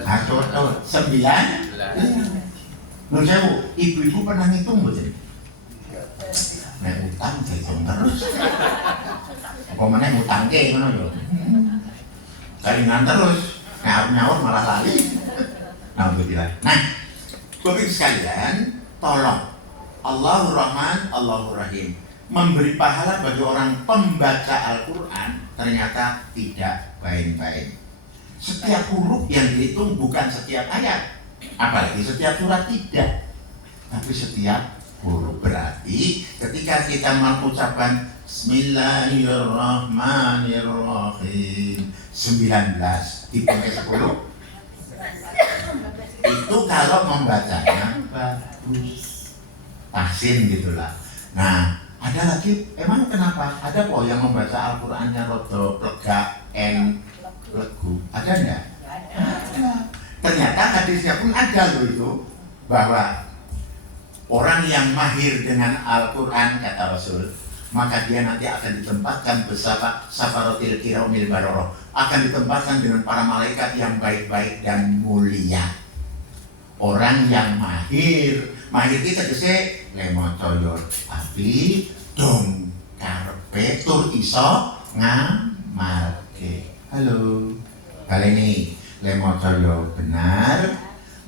Atau 9. Menurut saya Bu, ibu-ibu pernah ngitung betul? terus. Apa meneh ngutangke ngono yo. Saingan terus, nyaur malah lali. Alhamdulillah. Nah, Bapak sekalian, tolong Allahur Rahman, Allahur Rahim. Memberi pahala bagi orang pembaca Al-Quran ternyata tidak main-main. Setiap huruf yang dihitung bukan setiap ayat, apalagi setiap surat tidak, tapi setiap huruf. Berarti ketika kita mengucapkan Bismillahirrahmanirrahim 19 dipakai 10, itu kalau membacanya bagus, tahsin gitulah. Nah, ada lagi, emang kenapa? Ada kok yang membaca Al-Qur'annya rodo, lega, legu. Ada enggak? Ada. Ternyata hadisnya pun ada loh itu, bahwa orang yang mahir dengan Al-Qur'an, kata Rasul, maka dia nanti akan ditempatkan bersama safaratil kiramil bararah, akan ditempatkan dengan para malaikat yang baik-baik dan mulia. Orang yang mahir kita tegese lemocoyo, tapi dong karpe tur iso ngamalke. Halo, kali ini lemocoyo benar,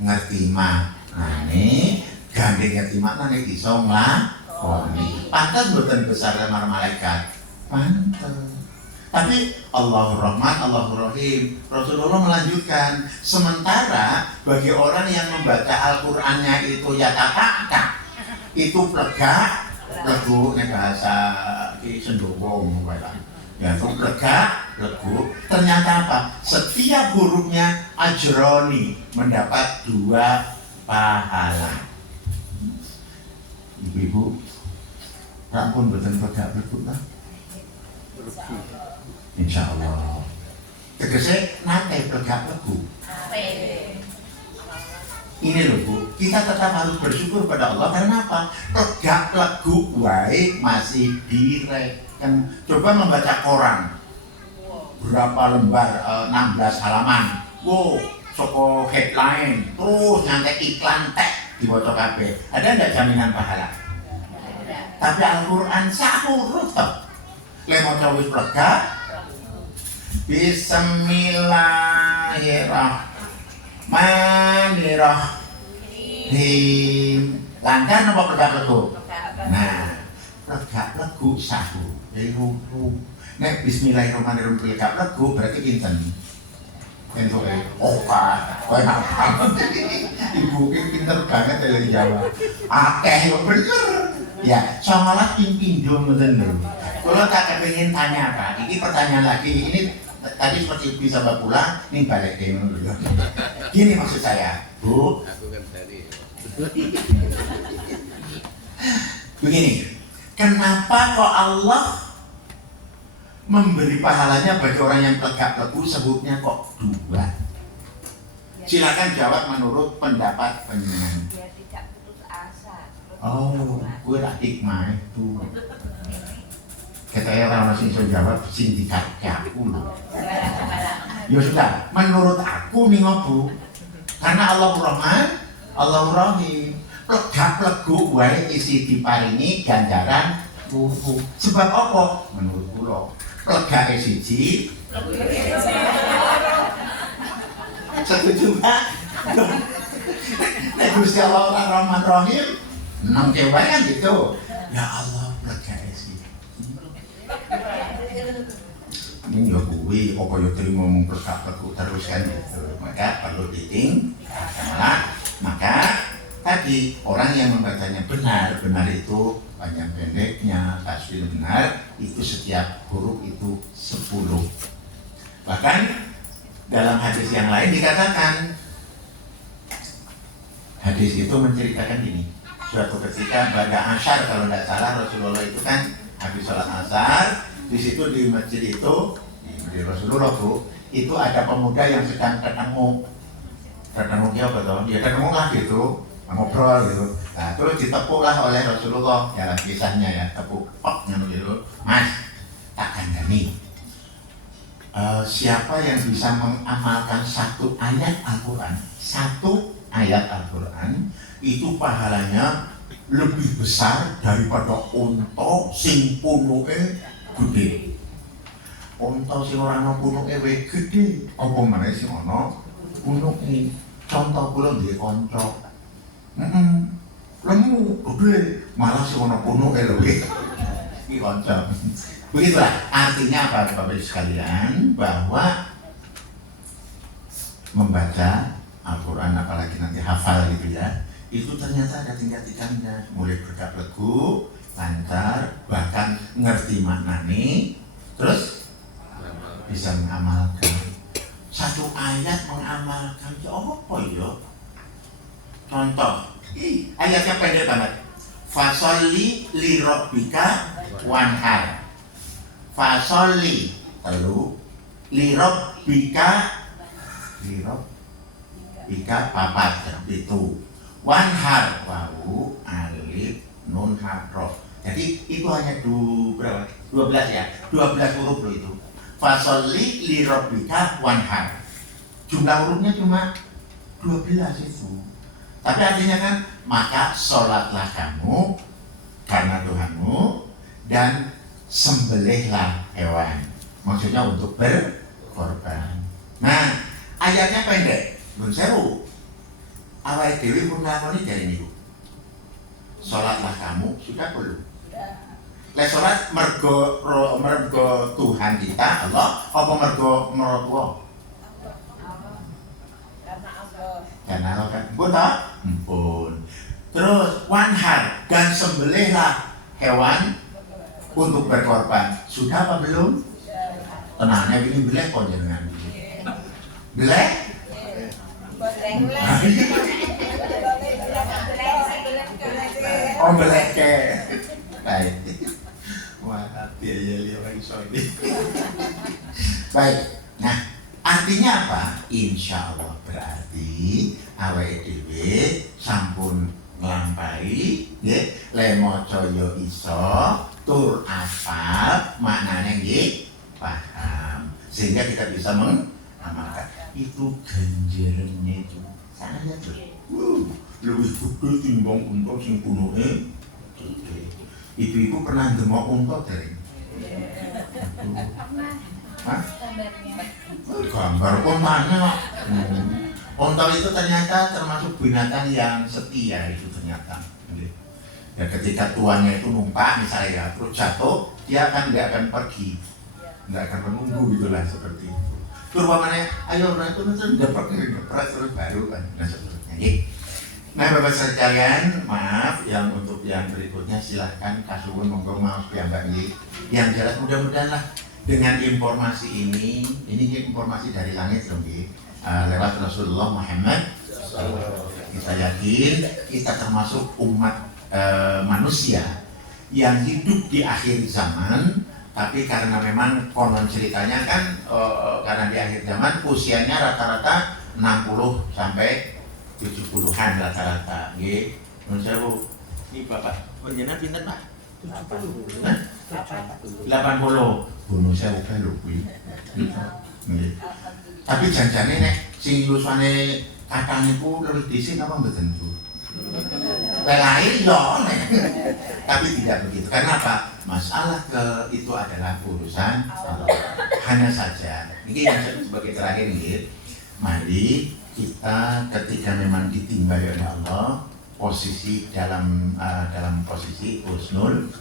ngerti maknane, gandeng ngerti maknane iso nglakoni. Pantes mboten besar lemar malaikat. Pantes. Tapi Allahur Rahman, Allahur Rahim. Rasulullah melanjutkan, sementara bagi orang yang membaca Al-Qur'annya itu yata'ata, itu plega, legu, ini bahasa di Sendowo ya, itu plega, legu. Ternyata apa? Setiap hurufnya ajroni, mendapat 2 pahala. Ibu-ibu, rampun betul plega, legu lah. Insya Allah. Tegese nanti plegak legu. Ini loh Bu, kita tetap harus bersyukur pada Allah karena apa? Plegak legu wae masih direken. Coba membaca koran, berapa lembar, 16 halaman. Wow, soko headline, terus nyantek iklan tek dibaca kabeh. Ada enggak jaminan pahala? Tapi Al-Qur'an sahuruf toh. Lemon wis plegak. Bismillahirrahmanirrahim. Lancar apa plegak legu? Nah, plegak legu sahur. Nek Bismillahirrahmanirrahim plegak legu berarti pinten? Entuk kok enak banget. Ibu pinter banget dari Jawa. Akeh kok bener. Ya, sholat ping-pindho ngoten lho. Kula tak kepengin tanya Pak. Ini pertanyaan lagi. Ini tadi seperti bisa pulang, ini balik dulu. Gini maksud saya, Bu. Aku kan tadi. Begini, kenapa kok Allah memberi pahalanya bagi orang yang plegak legu sebutnya kok 2? Silakan jawab menurut pendapat panjenengan. Biar tidak putus asa. Oh, gue tak hikmah itu. Katanya orang masih bisa jawab sindikat aku loh. Ya sudah, menurut aku nih ngobu, karena Allahur Rahman, Allahur Rahim, plegak legu wae isi diparingi ganjaran wuhu. Sebab apa? Menurut kula, plegake siji. Setuju Pak? Nek Gusti Allah Rahman Rahim, nang wae kan gitu. Ya Allah, plegake siji. Ini ya kuwi apa ya terima ngomong plegak legu terus kan gitu. Maka perlu ditinggalkan. Maka tadi orang yang membacanya benar itu panjang pendeknya, tasbih benar, itu setiap huruf itu 10. Bahkan dalam hadis yang lain dikatakan, hadis itu menceritakan ini. Suatu ketika pada Asyar kalau tidak salah Rasulullah itu kan habis sholat asar, di situ di masjid itu di Rasulullah Bu, itu ada pemuda yang sedang ketemu apa toh? Ya ketemu lah gitu, ngobrol gitu. Nah, terus ditepuk lah oleh Rasulullah dalam kisahnya ya, tepuk gitu. Mas, tak kandani. Siapa yang bisa mengamalkan 1 ayat Al-Quran, 1 ayat Al-Quran itu pahalanya lebih besar daripada unta sing punuke gede. Unta sing ora ana punuke wis gede, apa meneh sing ana punuke. Contoh kula nggih kanca. Lemu gede, malah sing ana punuke luwih. Iki kanca. Begitulah artinya apa Bapak Ibu sekalian, bahwa membaca Al-Quran apalagi nanti hafal gitu ya, itu ternyata ada tingkat-tingkatnya, mulai berkah-bergu, lancar, bahkan ngerti maknanya, terus bisa mengamalkan. Satu ayat mengamalkan, ya apa ya? Contoh, ayatnya pendek banget. Fasolli li rabbika wanhar. Fasolli telu li rabbika papat itu wanhar wau alif nun harro. Jadi itu hanya berapa? 12 ya, 12 huruf loh itu. Fasolli li rabbika wanhar. Jumlah hurufnya cuma 12 itu. Tapi artinya kan, maka sholatlah kamu karena Tuhanmu dan sembelihlah hewan. Maksudnya untuk berkorban. Nah, ayatnya pendek. Nun sewu. Awake dhewe pun nglakoni dari niku. Sholatlah kamu, sudah belum? Lek sholat mergo Tuhan kita Allah, apa mergo mertua? Karena Allah kan, pun tak? Pun. Terus wanhar, dan sembelihlah hewan untuk berkorban. Sudah apa belum? Tenangnya ini beleh kok jangan. Beleh? Oh beleh ke. Baik. Wah, biaya lihat sorry. Baik. Nah, artinya apa? Insya Allah berarti awake dhewe sampun nglampahi nggih, le maca yo iso, tur hafal, maknane nggih paham. Sehingga kita bisa mengamalkan. Itu ganjarannya itu. Saya tuh. Lebih gede timbang unta sing punuke gede. Ibu-ibu pernah demok unta dereng? Hah? Gambar untanya. Unta itu ternyata termasuk binatang yang setia itu ternyata. Ya ketika tuannya itu numpak misalnya ya, terus jatuh, dia tidak akan pergi, tidak akan menunggu gitulah seperti itu. Terus mana? Ayo itu dapat terus baru kan, nah seterusnya. Nah Bapak sekalian, maaf yang untuk yang berikutnya silahkan kasuwun monggo maaf ya Mbak Nyi. Yang jelas mudah-mudahan lah dengan informasi ini informasi dari langit loh lewat Rasulullah Muhammad. Kita yakin kita termasuk umat manusia yang hidup di akhir zaman, tapi karena memang konon ceritanya kan karena di akhir zaman usianya rata-rata 60 sampai 70-an rata-rata. Nggih. Nun sewu. Ini Bapak panjenengan pinten, Pak? 80. Gunung sewu kae lho kuwi. Nggih. Tapi janjane nek sing yuswane kakang niku luwih dhisik apa mboten, Bu? Lahir ya, tapi tidak begitu. Karena apa? Masalah itu adalah urusan Allah. Hanya saja, ini yang sebagai terakhir nih, mari kita ketika memang ditimba oleh Allah, posisi dalam posisi husnul.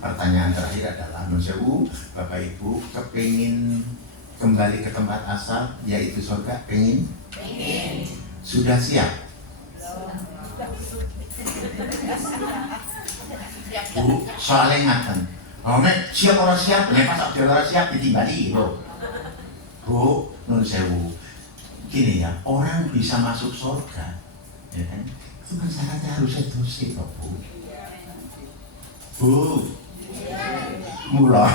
Pertanyaan terakhir adalah, Nusewu, Bapak Ibu, kepingin kembali ke tempat asal, yaitu surga, pengen? Sudah siap? Bu, soalnya ngaten. Oh, nek siap orang siap, nek pas ada orang siap ditimbali, loh. Bu, nun sewu. Gini ya, orang bisa masuk surga, ya kan? Itu kan syaratnya harus edukasi, kok Bu. Bu, mula.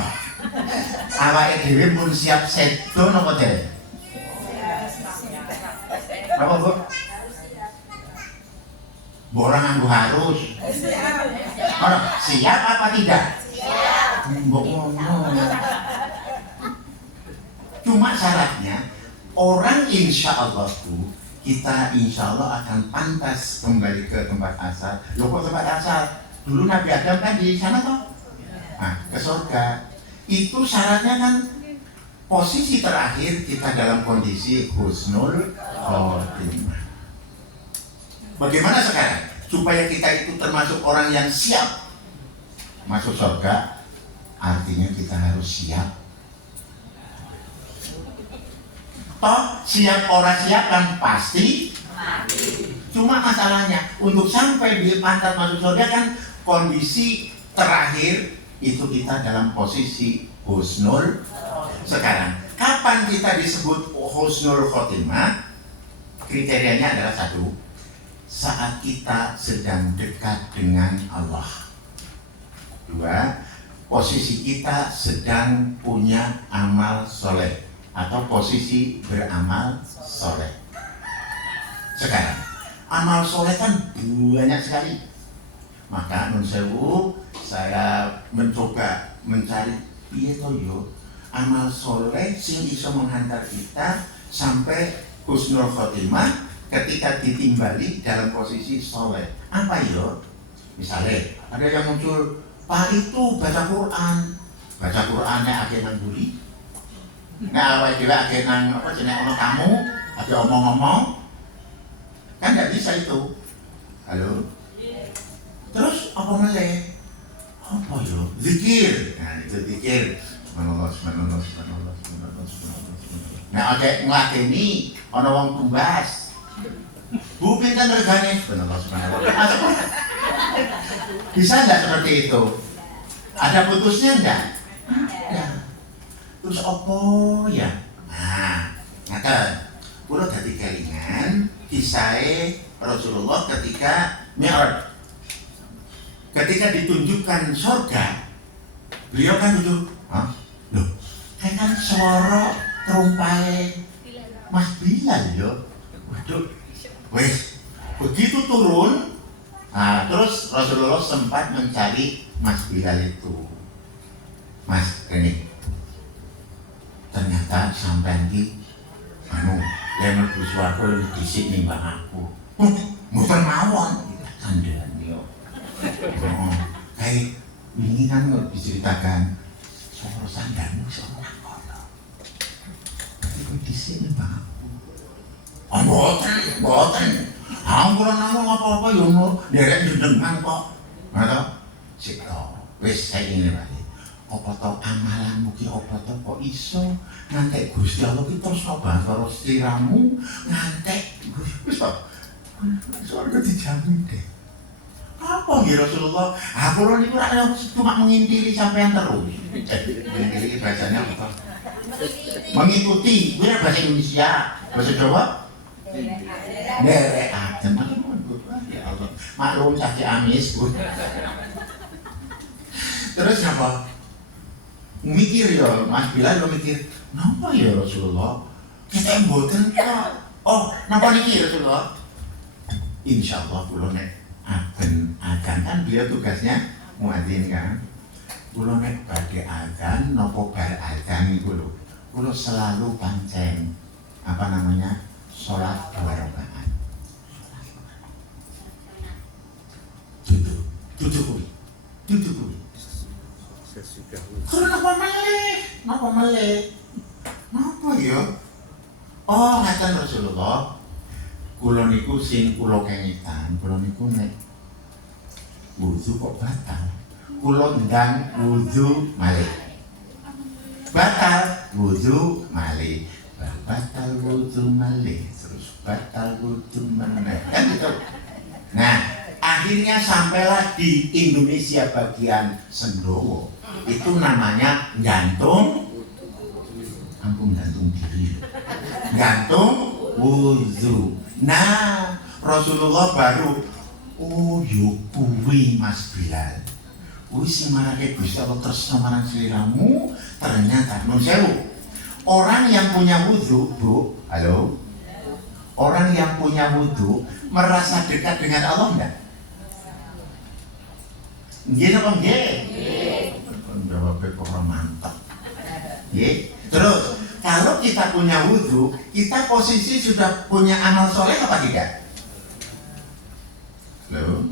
Awake dhewe pun siap sedo napa dereng? Apa Bu? Orang nganggo harus. Orang siap apa tidak? Siap. Cuma syaratnya orang insya Allah tuh kita insya Allah akan pantas kembali ke tempat asal. Loh kok tempat asal? Dulu Nabi Adam kan di sana toh? Nah, ke surga. Itu syaratnya kan posisi terakhir kita dalam kondisi husnul khotimah. Bagaimana sekarang? Supaya kita itu termasuk orang yang siap masuk surga, artinya kita harus siap. Toh siap orang siap kan pasti mati. Cuma masalahnya untuk sampai di pantat masuk surga kan kondisi terakhir itu kita dalam posisi husnul. Sekarang kapan kita disebut husnul khotimah? Kriterianya adalah satu, saat kita sedang dekat dengan Allah. Dua, posisi kita sedang punya amal soleh atau posisi beramal soleh. Sekarang amal soleh kan banyak sekali. Maka nun sewu, saya mencoba mencari piye to yo amal soleh sing iso menghantar kita sampai husnul khotimah ketika ditimbali dalam posisi soleh. Apa yo? Misalnya ada yang muncul, Pak itu baca Qurannya akeh nang buri. Nah, awake dhewe akeh nang apa jenenge ono tamu, akeh omong-omong. Kan enggak bisa itu. Halo. Terus apa meneh? Apa yo? Zikir. Nah, itu zikir. Subhanallah. Nah, akeh nglakeni ana wong tumbas. Bu pinten regane? Subhanallah. Bisa nggak seperti itu? Ada putusnya enggak? Ada. Terus apa ya? Nah, ngaten. Kula dadi kelingan kisah Rasulullah ketika Mi'raj. Ketika ditunjukkan surga, beliau kan duduk, loh, kan suara terumpale Mas Bilal yo. Waduh, wes begitu turun. Nah, terus Rasulullah sempat mencari Mas Bilal itu. Mas, ini ternyata sampai di yang mlebu swarga luwih dhisik nimbang aku. Mboten mawon kandhane yo. Kayak wingi kan diceritakan soal sandanmu soal kono. Iku dhisik nimbang aku. Mboten. Ampun nang apa-apa yo nderek jenengan kok. Ngono. Sik to. Wis saiki ngene wae. Apa to amalanmu ki apa to kok iso ngantek Gusti Allah ki terus obah karo sliramu ngantek wis to. Surga dijamin deh. Apa ya Rasulullah? Aku lho niku ora cuma mengintili sampean terus. Jadi bahasanya apa? Mengikuti. Kuwi bahasa Indonesia, bahasa Jawa. Derek aja ya Allah. Maklum caci amis, Bu. Terus apa? Mikir ya, Mas Bilal lo mikir, napa ya Rasulullah? Kita mboten kok. Oh, napa niki Rasulullah? Insyaallah kula nek akan kan beliau tugasnya muadzin kan. Kula nek badhe azan napa bar azan niku lho. Kula selalu pancen apa namanya? Salat 2 rakaat. Duduk. Sesudah Napa meleh? Napa ya? Oh, ngaten Rasulullah. Kula niku sing kula kengitan, kula niku nek wudu kok batal. Kula ndang wudu malih. Batal wudu malih. Batal wudu malih, terus batal wudu malih. Kan gitu. Nah, akhirnya sampailah di Indonesia bagian Sendowo. Itu namanya gantung. Ampun gantung diri. Gantung wudu. Nah, Rasulullah baru yo kuwi Mas Bilal. Kuwi sing marake Gusti Allah tresna marang sliramu, ternyata nun sewu. Orang yang punya wudu, Bu, halo. Orang yang punya wudu merasa dekat dengan Allah enggak? Nggih apa nggih? Nggih. Jawabnya kok mantap. Nggih. Terus Kalau kita punya wudhu, kita posisi sudah punya amal soleh apa tidak? Loh?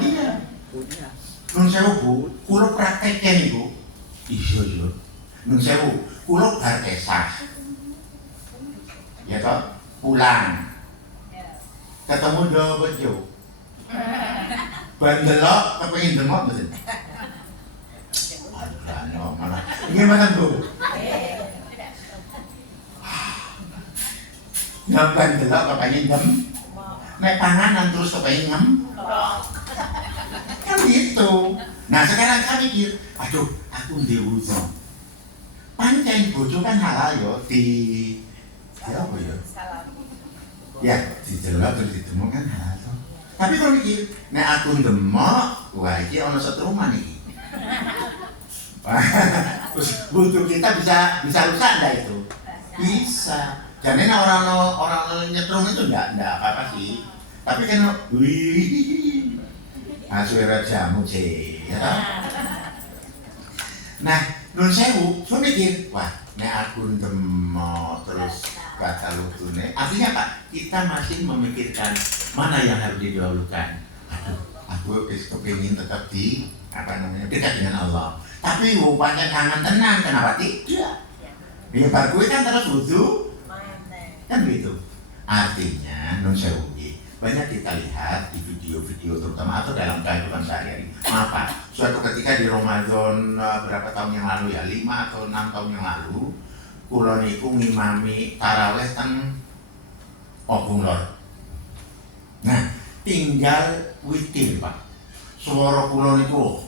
Iya. Punya. Nun sewu Bu, kulo prakteknya niku. Iya. Nun sewu, kulo bar esah. Ya toh, pulang. Ketemu do bojo. Bandelok kepengin demok mboten. Aduh, malah. Gimana Bu? Nggak delok kepengin dem. Nek panganan terus kepengin ngem. Kan gitu. Nah sekarang saya mikir, aduh aku diwuzo. Pancen bojo kan halal yo di apa ya? Ya didelok terus ditemuk kan halal toh. Tapi kalau mikir, nek aku demok, wah iki ana setruman iki. Terus wudhu kita bisa rusak enggak itu? Bisa. Jadi orang nyetrum itu enggak apa-apa sih. Tapi kan wih, suara jamu sih, ya toh? Nah, nun sewu, saya mikir, wah, nek aku demok terus kata lutune. Artinya Pak, kita masih memikirkan mana yang harus didahulukan. Aduh, aku kepingin tetap dekat dengan Allah. Tapi rupanya kangen tenang, kenapa tidak? Ya bagus kan terus wudhu, kan gitu. Artinya, nun sewu, banyak kita lihat di video-video terutama atau dalam kehidupan sehari-hari. Apa? Suatu ketika di Ramadan berapa tahun yang lalu ya, 5 atau 6 tahun yang lalu, kula niku ngimami tarawih teng Obong Lor. Nah, tinggal witir Pak. Suara kula niku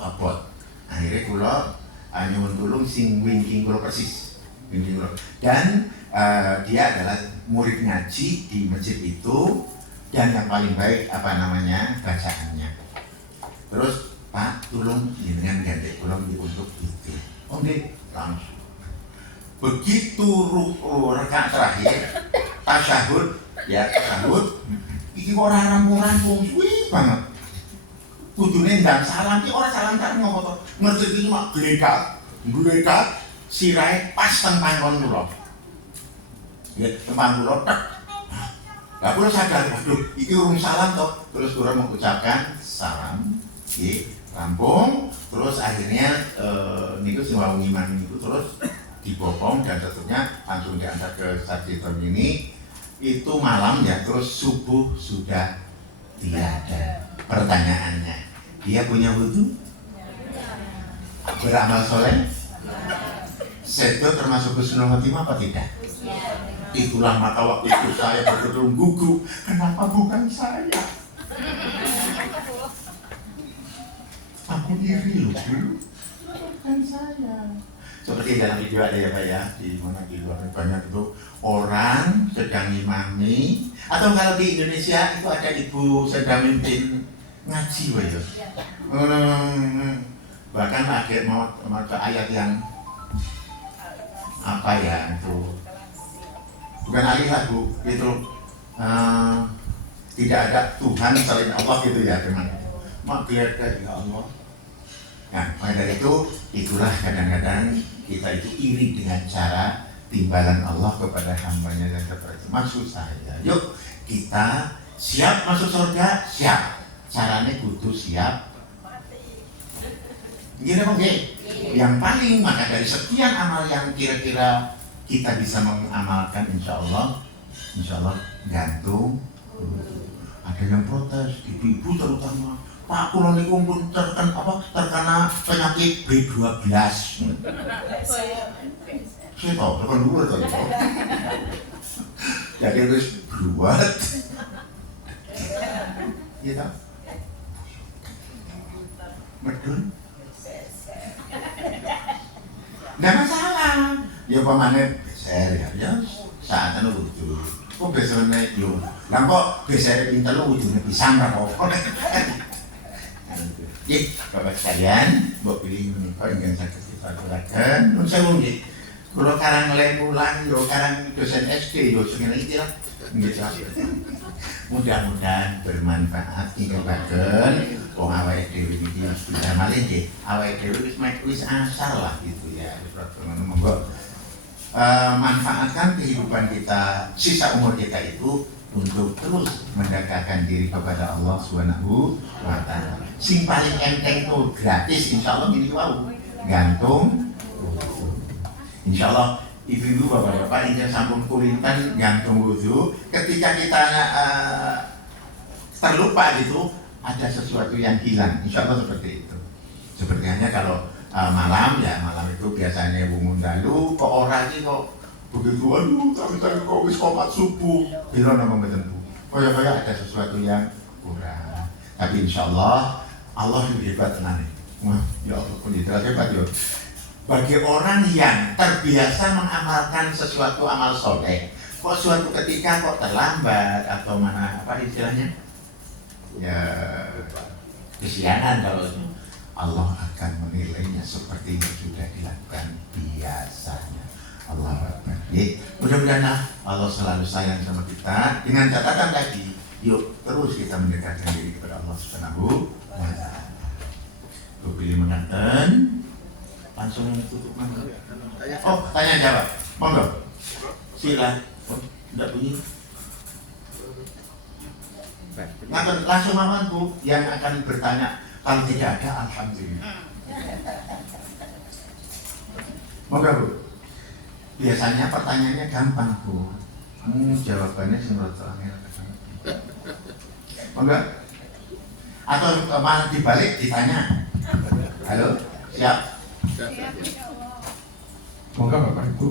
abot. Akhirnya kula nyuwun tulung sing wingking kula persis. Wingking kula. Dan dia adalah murid ngaji di masjid itu. Dan yang paling baik bacaannya. Terus Pak, tolong jenengan ganti tolong untuk itu. Oh nggih, langsung. Begitu rakaat terakhir tasyahud, iki kok ora rampung suwi banget. Kudune ndang salam iki ora salam tak ngopo to. Ngerti iki mak glekat sirahe pas teng panggon kula. Ya, teng kula tek. Lah kula sadar, aduh, iki urung salam toh. Terus kula mengucapkan salam, rampung. Terus akhirnya niku sing wau ngimami niku terus dibopong dan tentunya langsung diantar ke stadion ini. Itu malam ya, terus subuh sudah tiada. Pertanyaannya, dia punya wudhu? Beramal soleh? Sedo termasuk husnul khotimah apa tidak? Itulah maka waktu itu saya bergerak gugup. Kenapa bukan saya? Aku iri loh, bukan saya. Seperti dalam video ada ya Pak ya, di mana di luar banyak itu orang sedang imami, atau kalau di Indonesia itu ada ibu sedang mimpin ngaji, bahkan ada mau ayat yang apa ya itu. Bukan alih lagu itu tidak ada Tuhan selain Allah gitu ya dengan maghfirah ya Allah. Nah, maka dari itu itulah kadang-kadang kita itu iri dengan cara timbalan Allah kepada hambanya dan seperti maksud saya. Yuk kita siap masuk surga, siap. Caranya kudu siap. Gini apa Yang paling maka dari sekian amal yang kira-kira kita bisa mengamalkan insya Allah gantung. Ada yang protes, ibu-ibu terutama, Pak kula niku pun terkena penyakit B12. Saya tahu, tekan dulu tadi. Jadi harus buat, ya tahu. Medun. Nggak masalah. Ya pamane beser ya saat anu wudhu. Kok beserne yo. Lah kok besere pinten wudhune pisang ra apa. Nggih, Bapak sekalian, mbok pilih menika ingkang saged dipaturaken. Nun sewu nggih. Kula karang mulang yo karang dosen SD yo sing ngene iki lah. Nggih, mudah-mudahan bermanfaat ingkang bagen. Wong awake dhewe iki sudah malih nggih. Awake dhewe wis asar lah gitu ya. Wis monggo manfaatkan kehidupan kita, sisa umur kita itu untuk terus mendekatkan diri kepada Allah Subhanahu wa Ta'ala. Sing paling enteng tuh gratis, insya Allah ini wow, gantung. Insya Allah ibu-ibu, bapak-bapak ingin sampun kulintan gantung wudhu. Ketika kita terlupa gitu, ada sesuatu yang hilang. Insya Allah seperti itu. Seperti hanya kalau malam itu biasanya bungun dalu kok orang ini kok begitu, aduh tapi kok wis komat subuh bila nama bertemu kayak ada sesuatu yang kurang. Tapi insya Allah Allah lebih hebat tenang. Wah ya Allah pun hebat ya. Bagi orang yang terbiasa mengamalkan sesuatu amal soleh, kok suatu ketika kok terlambat atau mana apa istilahnya ya kesianan, kalau Allah akan menilainya seperti yang sudah dilakukan biasanya. Allah Akbar. Mudah-mudahan Allah selalu sayang sama kita. Dengan catatan lagi, yuk terus kita mendekatkan diri kepada Allah Subhanahu wa Ta'ala. Gue pilih menonton, langsung tutup mangga. Oh, tanya jawab. Monggo. Sila. Oh, enggak bunyi. Langsung mawon Bu yang akan bertanya. Kalau tidak ada, alhamdulillah. Moga Bu. Biasanya pertanyaannya gampang Bu. Jawabannya menurut angel. Moga. Atau malah dibalik ditanya. Halo, siap? Moga Bapak Ibu.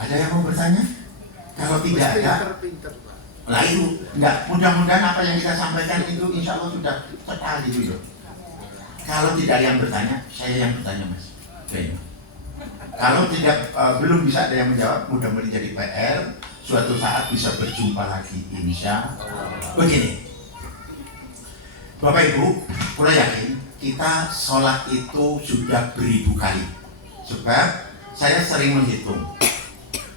Ada yang mau bertanya? Kalau tidak ada, lah itu enggak, mudah-mudahan apa yang kita sampaikan itu insya Allah sudah sekali gitu. Kalau tidak ada yang bertanya, saya yang bertanya Mas. Oke. Kalau tidak belum bisa ada yang menjawab, mudah-mudahan jadi PR. Suatu saat bisa berjumpa lagi, insya Allah. Begini, Bapak Ibu, saya yakin kita sholat itu sudah beribu kali. Sebab saya sering menghitung.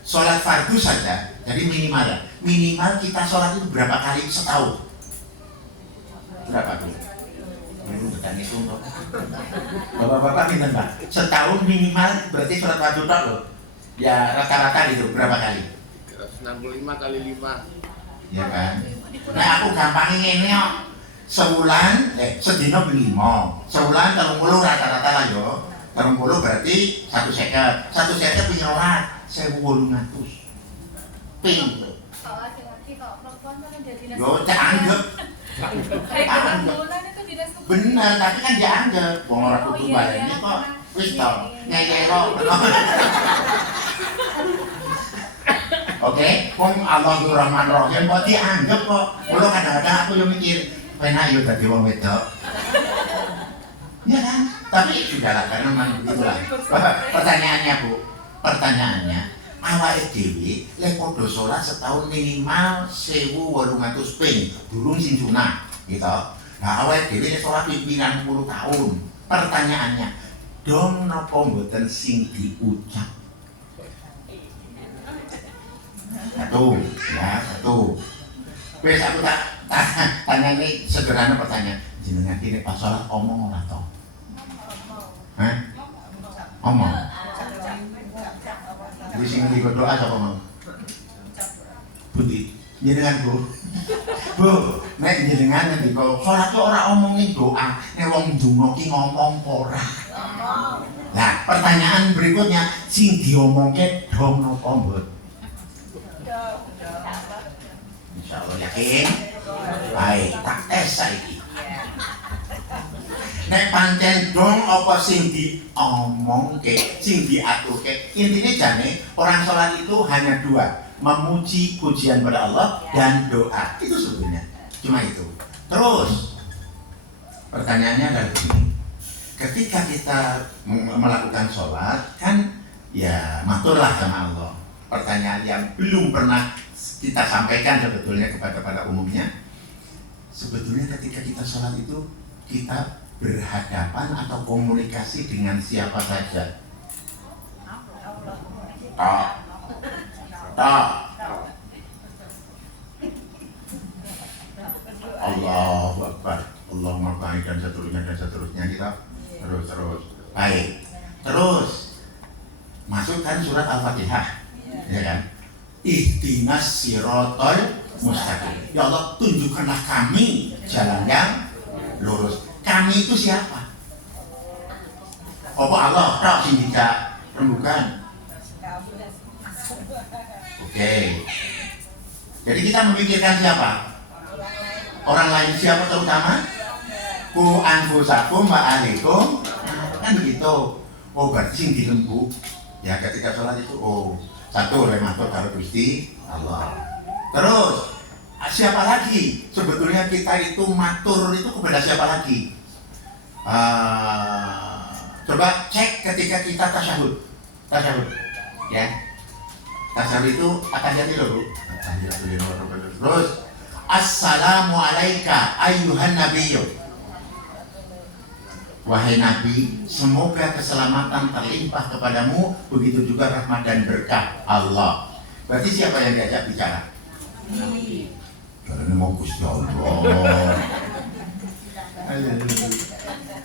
Sholat fardu saja, jadi minimal ya. Minimal kita sholat itu berapa kali setahun? Berapa tuh? Ini bukan itu untuk bapak-bapak minta Mbak. Setahun minimal berarti sholat fardu tak loh. Ya rata-rata gitu, berapa kali? 165 kali 5. Ya kan? Nah aku gampangin ini kok. Sebulan, sedino belimo. Sebulan 30 rata-rata lah yo. 30 berarti 1 seket. 1 seket punya orang 1.800 ping. Yo dianggap. Benar, tapi kan dianggap. Wong ora kudu bayar ini kok wis to. Nyekelo. Oke, wong Allahur Rahman Rahim kok dianggap kok. Kulo kadang-kadang aku yo mikir, penak yo dadi wong wedok. Ya kan? Tapi sudahlah karena memang begitulah. Pertanyaannya Bu, pertanyaannya awake dhewe lek padha salat setahun minimal 1.800 ping, durung sing sunah, gitu. Nah, awake dhewe lek salat pimpinan 10 tahun. Pertanyaannya, dong napa mboten sing diucap? Satu. Wes aku tak tanya ini sederhana pertanyaan. Jenengan iki pas salat omong ora to? Hah? Omong. Wis sing doa sapa mau? Budi, jenengan Bu. Bu, nek jenengan ngendika salat kok ora omongin doa, nek wong ndonga ki ngomong ora. Nah, pertanyaan berikutnya, sing diomongke dong napa mboten? Insyaallah yakin? Baik, tak tes saiki. Nek pancen dong apa sing diomongke, sing diaturke. Intinya jane orang sholat itu hanya 2, memuji pujian pada Allah dan doa. Itu sebetulnya. Cuma itu. Terus pertanyaannya adalah begini. Ketika kita melakukan sholat kan ya maturlah sama Allah. Pertanyaan yang belum pernah kita sampaikan sebetulnya pada umumnya. Sebetulnya ketika kita sholat itu kita berhadapan atau komunikasi dengan siapa saja? Tak. Allahu Akbar, Allahumma baik dan seterusnya kita terus. Baik. Terus masukkan surat Al-Fatihah. Ya kan? Ihdinas sirotol mustaqim. Ya Allah, tunjukkanlah kami jalan yang lurus. Kami itu siapa? Apa Allah tok sing tidak rembukan? Oke. Jadi kita memikirkan siapa? Orang lain siapa terutama? Ku anfusakum wa alaikum. Kan begitu. Oh berarti sing dilembu. Ya ketika sholat itu satu rematur karo Gusti Allah. Terus siapa lagi? Sebetulnya kita itu matur itu kepada siapa lagi? Coba cek ketika kita tasyahud, ya. Tasyahud itu tahiyat dulu, Bu. Terus assalamu alayka ayyuhan nabiyyu. Wahai Nabi, semoga keselamatan terlimpah kepadamu, begitu juga rahmat dan berkah Allah. Berarti siapa yang diajak bicara? Nabi. Karena mau Gusti Allah.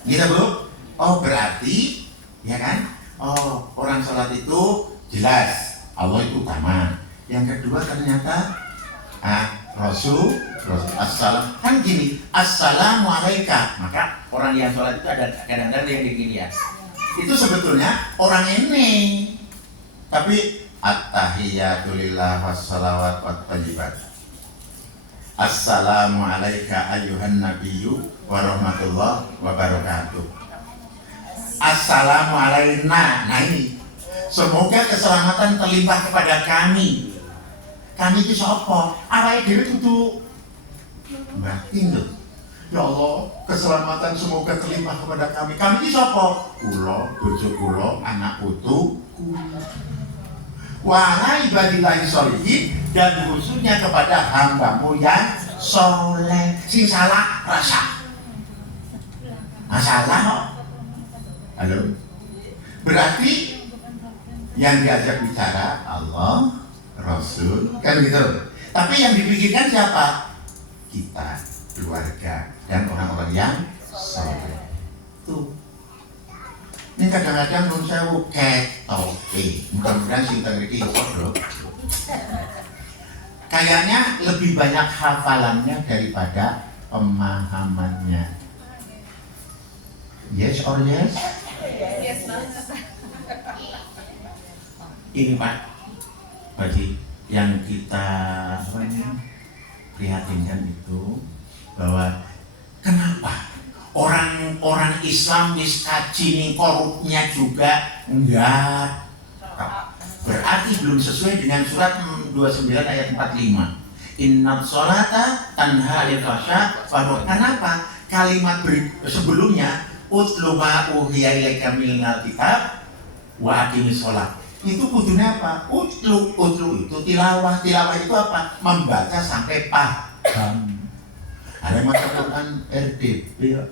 Gitu Bu? Oh berarti, ya kan? Oh orang sholat itu jelas Allah itu utama. Yang kedua ternyata Rasul assalam kan gini, assalamualaikum. Maka orang yang sholat itu ada kadang-kadang yang begini ya. Itu sebetulnya orang ini. Tapi at-tahiyatu lillah wassalawat wat thayyibat. Assalamualaikum ayyuhan nabiyyu wa rahmatullah wa barakatuh. Assalamualaikum. Nah ini, semoga keselamatan terlimpah kepada kami. Kami itu siapa? Awake dhewe kudu batin lho. Ya Allah, keselamatan semoga terlimpah kepada kami. Kami itu siapa? Kula, bojo kula, anak putu kula. Wa ibadillahi sholihin, dan khususnya kepada hambamu yang soleh. Sing salah rasa. Masalah kok. Halo. Berarti yang diajak bicara Allah, Rasul, kan gitu. Tapi yang dipikirkan siapa? Kita, keluarga, dan orang-orang yang soleh. Tuh. Ini kadang-kadang menurut saya ketoke. Mudah-mudahan sing teng iki iso, Bro. Kayaknya lebih banyak hafalannya daripada pemahamannya. Yes or yes? Yes, Ini Pak Baji, yang kita prihatinkan itu bahwa kenapa orang-orang Islam kaji nih korupnya juga enggak, berarti belum sesuai dengan surat 29 ayat 45. Inna sholata tanha 'anil fahsya. Kenapa? Kalimat sebelumnya utlu ma uhiya ilaika minal kitab wa aqimis sholat. Itu kudunya apa? Utlu itu tilawah itu apa? Membaca sampai paham. Ada mata Quran RTP ya.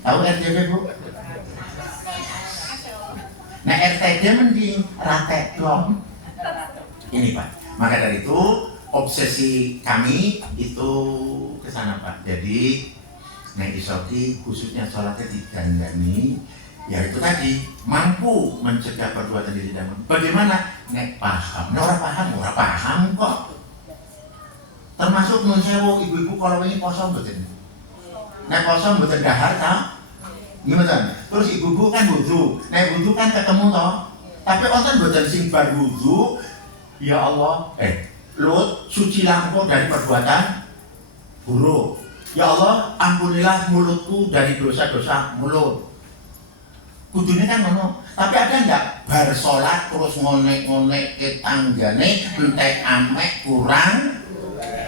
Tahu RTP Bu? Nah RTP mending rate dong. Ini Pak. Maka dari itu obsesi kami itu ke sana Pak. Jadi Nek Isoki khususnya sholatnya digandani, ya itu tadi mampu mencegah perbuatan diri dan bagaimana? Nek paham, orang paham kok. Termasuk nun sewu ibu-ibu kalau ini poso mboten. Nek poso mboten dahar ta? Gimana? Terus ibu-ibu kan wudu. Nek wudu kan ketemu toh. Tapi wonten mboten sing bar wudu, ya Allah, Lut sucilah engkau dari perbuatan buruk. Ya Allah, ampunilah mulutku dari dosa-dosa mulut. Kudunya kan ngono. Tapi ada enggak bar salat terus ngonek-ngonek ke tanggane entek amek kurang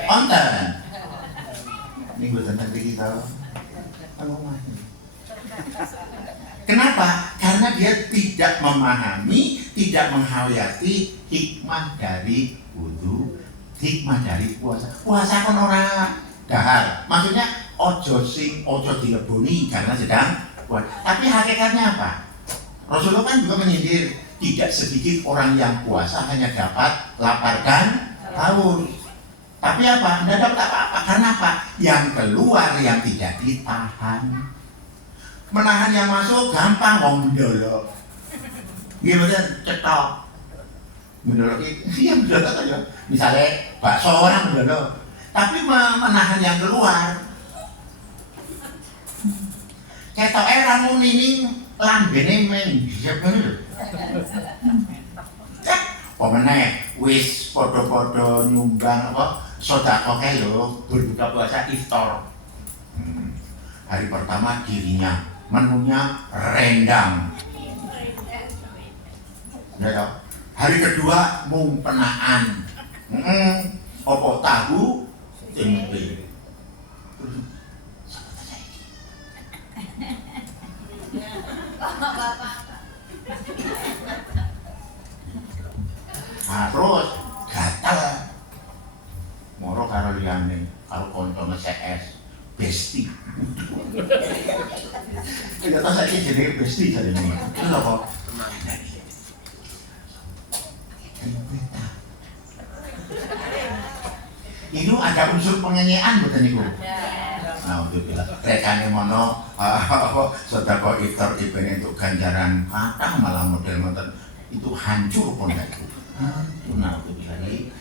onten. Ini gue tentang kita. Kenapa? Karena dia tidak memahami, tidak menghayati hikmah dari wudu, hikmah dari puasa. Puasa kan orang dahar, maksudnya ojo dileboni karena sedang puasa. Tapi hakikatnya apa? Rasulullah kan juga menyindir tidak sedikit orang yang puasa hanya dapat lapar dan haus. Tapi apa? Tidak dapat apa-apa. Karena apa? Yang keluar yang tidak ditahan. Menahan yang masuk gampang wong ndolo. Nggih mboten cetok. Ndolo iki iya ndolo aja. Misale bakso orang ndolo. Tapi menahan yang keluar. Ketok era muni ning lambene men bisa bener. Pemenang wis podo-podo nyumbang apa sedekah kae lho berbuka puasa iftar. Hari pertama dirinya menunya rendang. Ya toh. Hari kedua mumpenaan. Opo tahu tempe. Nah, terus gatal moro karo liyane karo koncone CS besti. Tidak tahu saya jenenge besti jadi ini. Itu apa? Itu ada unsur pengenyean betul niku. Nah, untuk bilang rekane mono sedekah iftar ibene untuk ganjaran kathah malah model ngoten itu hancur pun itu. Nah, untuk bilang ini.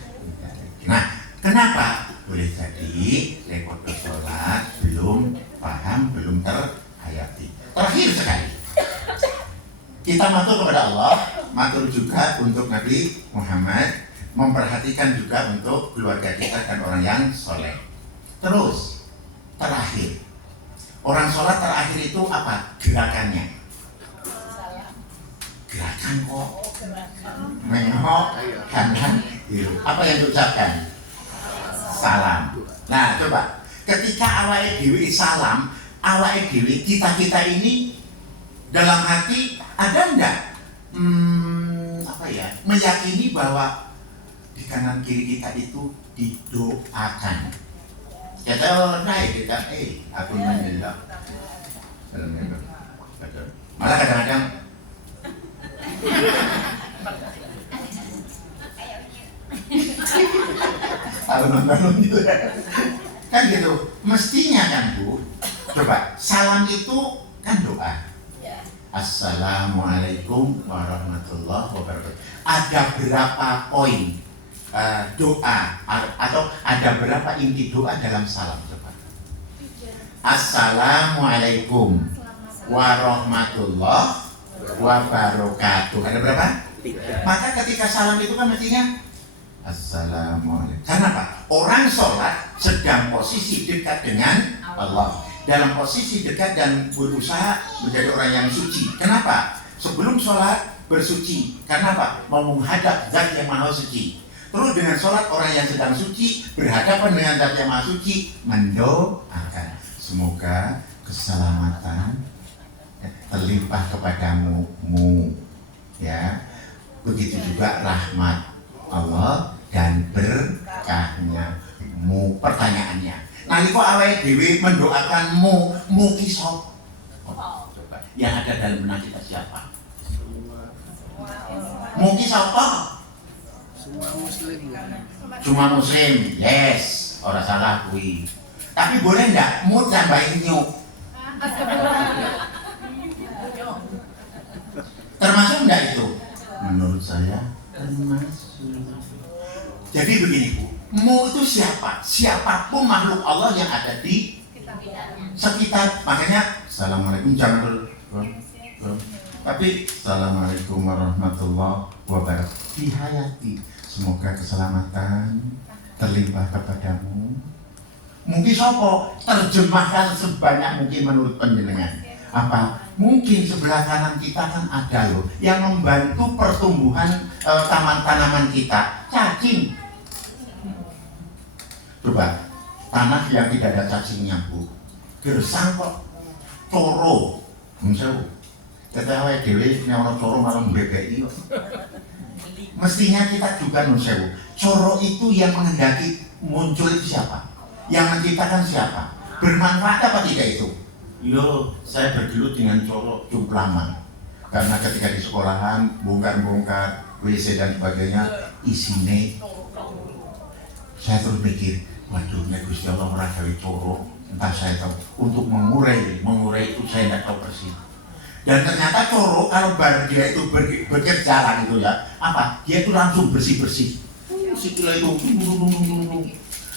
Nah, kenapa? Boleh jadi rekod sholat belum paham, belum terhayati. Terakhir sekali, kita matur kepada Allah, matur juga untuk Nabi Muhammad, memperhatikan juga untuk keluarga kita dan orang yang soleh. Terus, terakhir, orang sholat terakhir itu apa? Gerakannya. Gerakan kok. Mengok, kanan, kiri. Apa yang diucapkan? Salam. Nah, coba ketika awake dhewe salam, awake dhewe kita ini dalam hati ada enggak apa ya? Meyakini bahwa di kanan kiri kita itu didoakan. Kita naik kita aku menjelak. Malah kadang-kadang alun-alun gitu kan gitu mestinya kan Bu. Coba salam itu kan doa. Assalamualaikum warahmatullahi wabarakatuh. Ada berapa poin doa atau ada berapa inti doa dalam salam? Coba. Assalamualaikum warahmatullahi wabarakatuh. Ada berapa? Maka ketika salam itu kan mestinya Assalamualaikum. Karena apa? Orang sholat sedang posisi dekat dengan Allah, dalam posisi dekat dan berusaha menjadi orang yang suci. Kenapa? Sebelum sholat bersuci. Karena apa? Mau menghadap Zat yang Maha Suci. Terus dengan sholat orang yang sedang suci berhadapan dengan Zat yang Maha Suci mendoakan semoga keselamatan terlimpah kepadamu, ya. Begitu juga rahmat Allah dan berkahnya. Pertanyaannya, nalika awake dhewe mendoakanmu, ki sapa? Coba. Yang ada dalam benak kita siapa? Ki sapa? Semua muslim. Cuma muslim. Yes, ora salah kuwi. Tapi boleh enggak mu tambahin nyuk? Termasuk enggak itu? Menurut saya termasuk. Jadi begini Bu, mu itu siapa? Siapapun makhluk Allah yang ada di sekitar. Makanya Assalamualaikum jangan tapi Assalamualaikum warahmatullahi wabarakatuh. Dihayati. Semoga keselamatan terlimpah kepadamu. Mungkin sopo terjemahkan sebanyak mungkin menurut penjenengan. Apa? Mungkin sebelah kanan kita kan ada loh yang membantu pertumbuhan taman tanaman kita. Cacing. Coba tanah yang tidak ada cacingnya Bu, gersang kok coro, misal kita awake dhewe nek ana coro malah mbebeki. Mestinya kita juga nusewu. Coro itu yang menghendaki muncul itu siapa? Yang menciptakan siapa? Bermanfaat apa tidak itu? Yo, saya bergelut dengan coro cukup lama. Karena ketika di sekolahan bongkar-bongkar WC dan sebagainya isine saya terus mikir, waduh nek Gusti Allah ora gawe coro entah saya tahu, untuk mengurai itu saya tidak tahu persis. Dan ternyata coro kalau bar dia itu berjalan itu ya, apa? Dia itu langsung bersih-bersih. Sikilnya itu.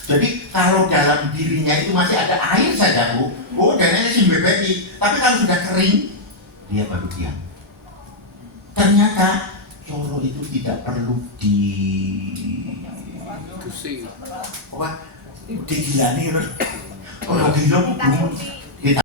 Jadi kalau dalam dirinya itu masih ada air saja bu, dananya sih bebeki. Tapi kalau sudah kering, dia baru diam. Ternyata coro itu tidak perlu Pusing. digilani. Oh, gila bu.